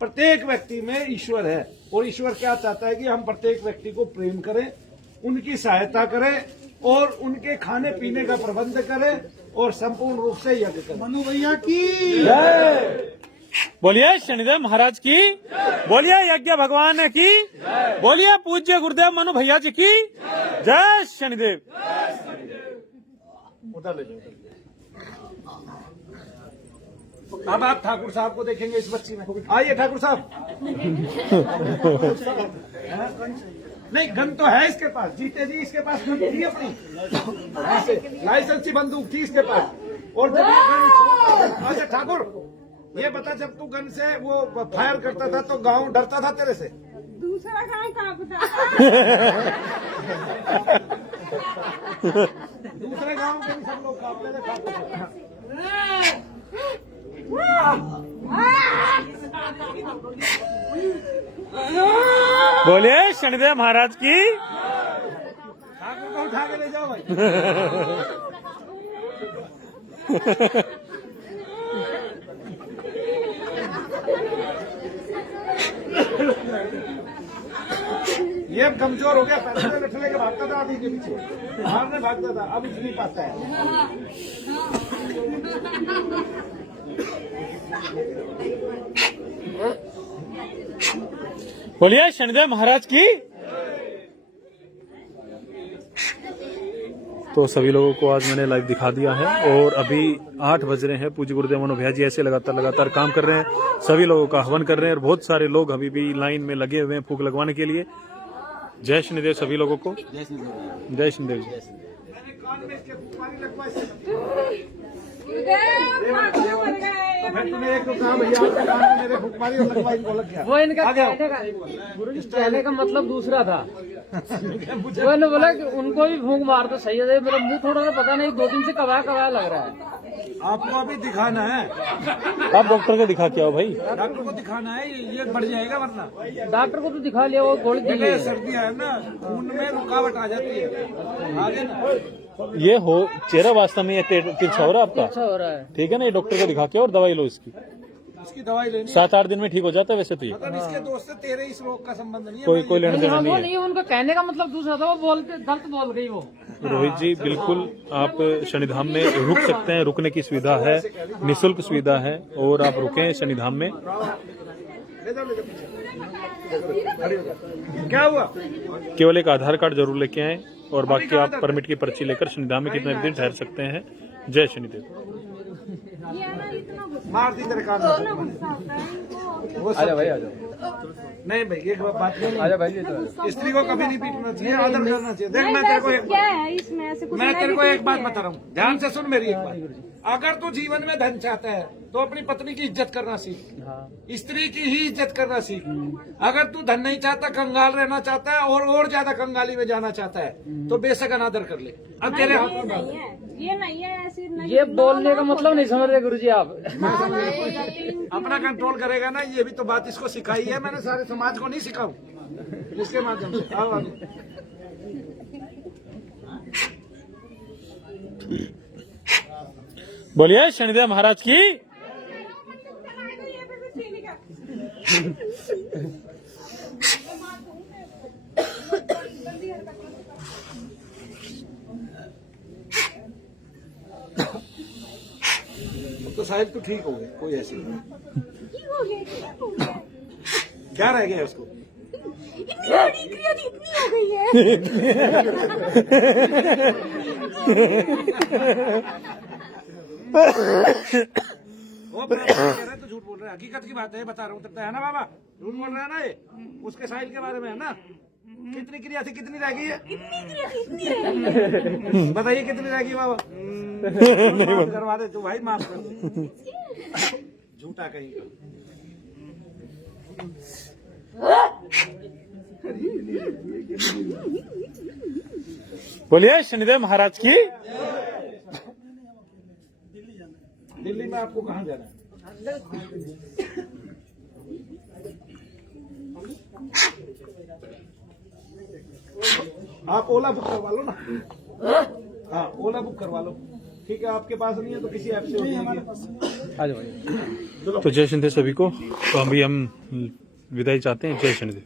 प्रत्येक व्यक्ति में ईश्वर है, और ईश्वर क्या चाहता है कि हम प्रत्येक व्यक्ति को प्रेम करें, उनकी सहायता करें, और उनके खाने पीने का प्रबंध करें, और संपूर्ण रूप से यज्ञ करें। मनु भैया की जय। बोलिए शनिदेव महाराज की। बोलिए यज्ञ भगवान की। बोलिए पूज्य गुरुदेव मनु भैया जी की। जय शनिदेव। उधर ले जाओ। अब आप ठाकुर साहब को देखेंगे इस बच्ची में। आइए ठाकुर साहब। नहीं, गन तो है इसके पास। जीते जी इसके पास गन थी अपनी, लाइसेंसी बंदूक थी इसके पास। और जब ये गन, अच्छा ठाकुर ये बता, जब तू गन से वो फायर करता था तो गांव डरता था तेरे से? दूसरा गाँव कहाँ पता। दूसरे गांव के भी सब लोग कांपते थे ठाकुर साहब। बोलिए शनिदेव महाराज की। ठाकुर को उठा के ले जाओ भाई। ये अब कमजोर हो गया। पहले लठले के भागता था आदमी के पीछे, मारने भागता था, अब उठ नहीं पाता है। बोलिए शनिदेव महाराज की। तो सभी लोगों को आज मैंने लाइव दिखा दिया है, और अभी 8 बज रहे हैं। पूज्य गुरुदेव मनोभैया जी ऐसे लगातार काम कर रहे हैं, सभी लोगों का हवन कर रहे हैं, और बहुत सारे लोग अभी भी लाइन में लगे हुए हैं फूंक लगवाने के लिए। जय शनिदेव सभी लोगों को। जय शनिदेव जी। फिर तूने एक तो कहा भैया आपके कान में मेरे फूंक मारी और लगवाई को लग गया। वो इनका आ गया। गुरुजी कहने का मतलब दूसरा था। वो ने बोला कि उनको भी फूंक मार तो सही है, मेरा मुंह थोड़ा सा पता नहीं 2 दिन से कवा लग रहा है। आपको अभी दिखाना है, आप डॉक्टर को दिखा के आओ भाई। डॉक्टर को दिखाना है, ये बढ़ जाएगा वरना। डॉक्टर को तो दिखा लिया, वो गोली दी है। सर्दियाँ है ना, खून में रुकावट आ जाती है आगे ना। ये हो चेहरा वास्तव में ये तिरछा हो रहा है आपका, अच्छा हो रहा है। ठीक है ना। ये डॉक्टर को दिखा के और दवाई लो इसकी। इसकी दवाई लेनी 7-8 दिन में ठीक हो जाता है वैसे तो ये। है। इसके दोस्त से तेरे इस रोग का संबंध नहीं है। कोई लेना देना हाँ, नहीं वो है। नहीं, उनका कहने का मतलब दूसरा था, वो बोलते गलत बोल गई वो। रोहित जी बिल्कुल आप शनिधाम में रुक सकते हैं, रुकने की सुविधा है, निःशुल्क सुविधा है और आप रुकें शनिधाम में। क्या हुआ? केवल एक आधार कार्ड जरूर लेके आएं और बाकी आप परमिट की पर्ची लेकर शनिधाम में कितने दिन ठहर सकते हैं। जय शनिदेव। ये है ना, इतना मार दी तेरे कान में। गुस्सा आता है इनको। वो आजा भाई आजा। नहीं भाई एक बात नहीं, आजा भाई। स्त्री को कभी नहीं पीटना चाहिए, आदर करना चाहिए। देख मैं तेरे को एक क्या है इसमें ऐसे कुछ? मैं तेरे को एक बात बता रहा हूँ, ध्यान से सुन मेरी एक बात। अगर तू जीवन में धन चाहता है तो अपनी पत्नी की इज्जत करना सीख, स्त्री की ही इज्जत करना सीख। अगर तू धन नहीं चाहता, कंगाल रहना चाहता है और ज्यादा कंगाली में जाना चाहता है तो बेशक अनादर कर ले। अब तेरे हाथ में बात। ये नहीं है ऐसी नहीं। ये बोलने का मतलब नहीं समझ रहे गुरुजी आप। अपना कंट्रोल करेगा ना, ये भी तो बात इसको सिखाई है मैंने, सारे समाज को नहीं सिखाऊं इसके माध्यम से। आओ आगे। बोलिए शनिदेव महाराज की। तो साहिब तो ठीक हो गए, कोई ऐसी नहीं। क्या रह गया उसको? इतनी बड़ी क्रिया थी, इतनी हो गई है। वो कह रहा है तो झूठ बोल रहा है, हकीकत की बात है बता रहा हूँ। तब है ना बाबा, झूठ बोल रहा है ना ये, उसके साहिल के बारे में है ना। कितनी क्रिया थी, कितनी रह गई है? बताइए कितनी रह गई बाबा? माफ करवा दे तू भाई, माफ कर दे। झूठा कहीं का। बोलिए शनिदेव महाराज की। दिल्ली में आपको कहाँ जाना है? आप ओला बुक करवा लो ना। हाँ ओला बुक करवा लो, ठीक है। आपके पास नहीं है तो किसी ऐप से हो जाएगी। आ जाओ। तो जय शनिदेव सभी को। तो अभी हम विदाई चाहते हैं। जय शनिदेव।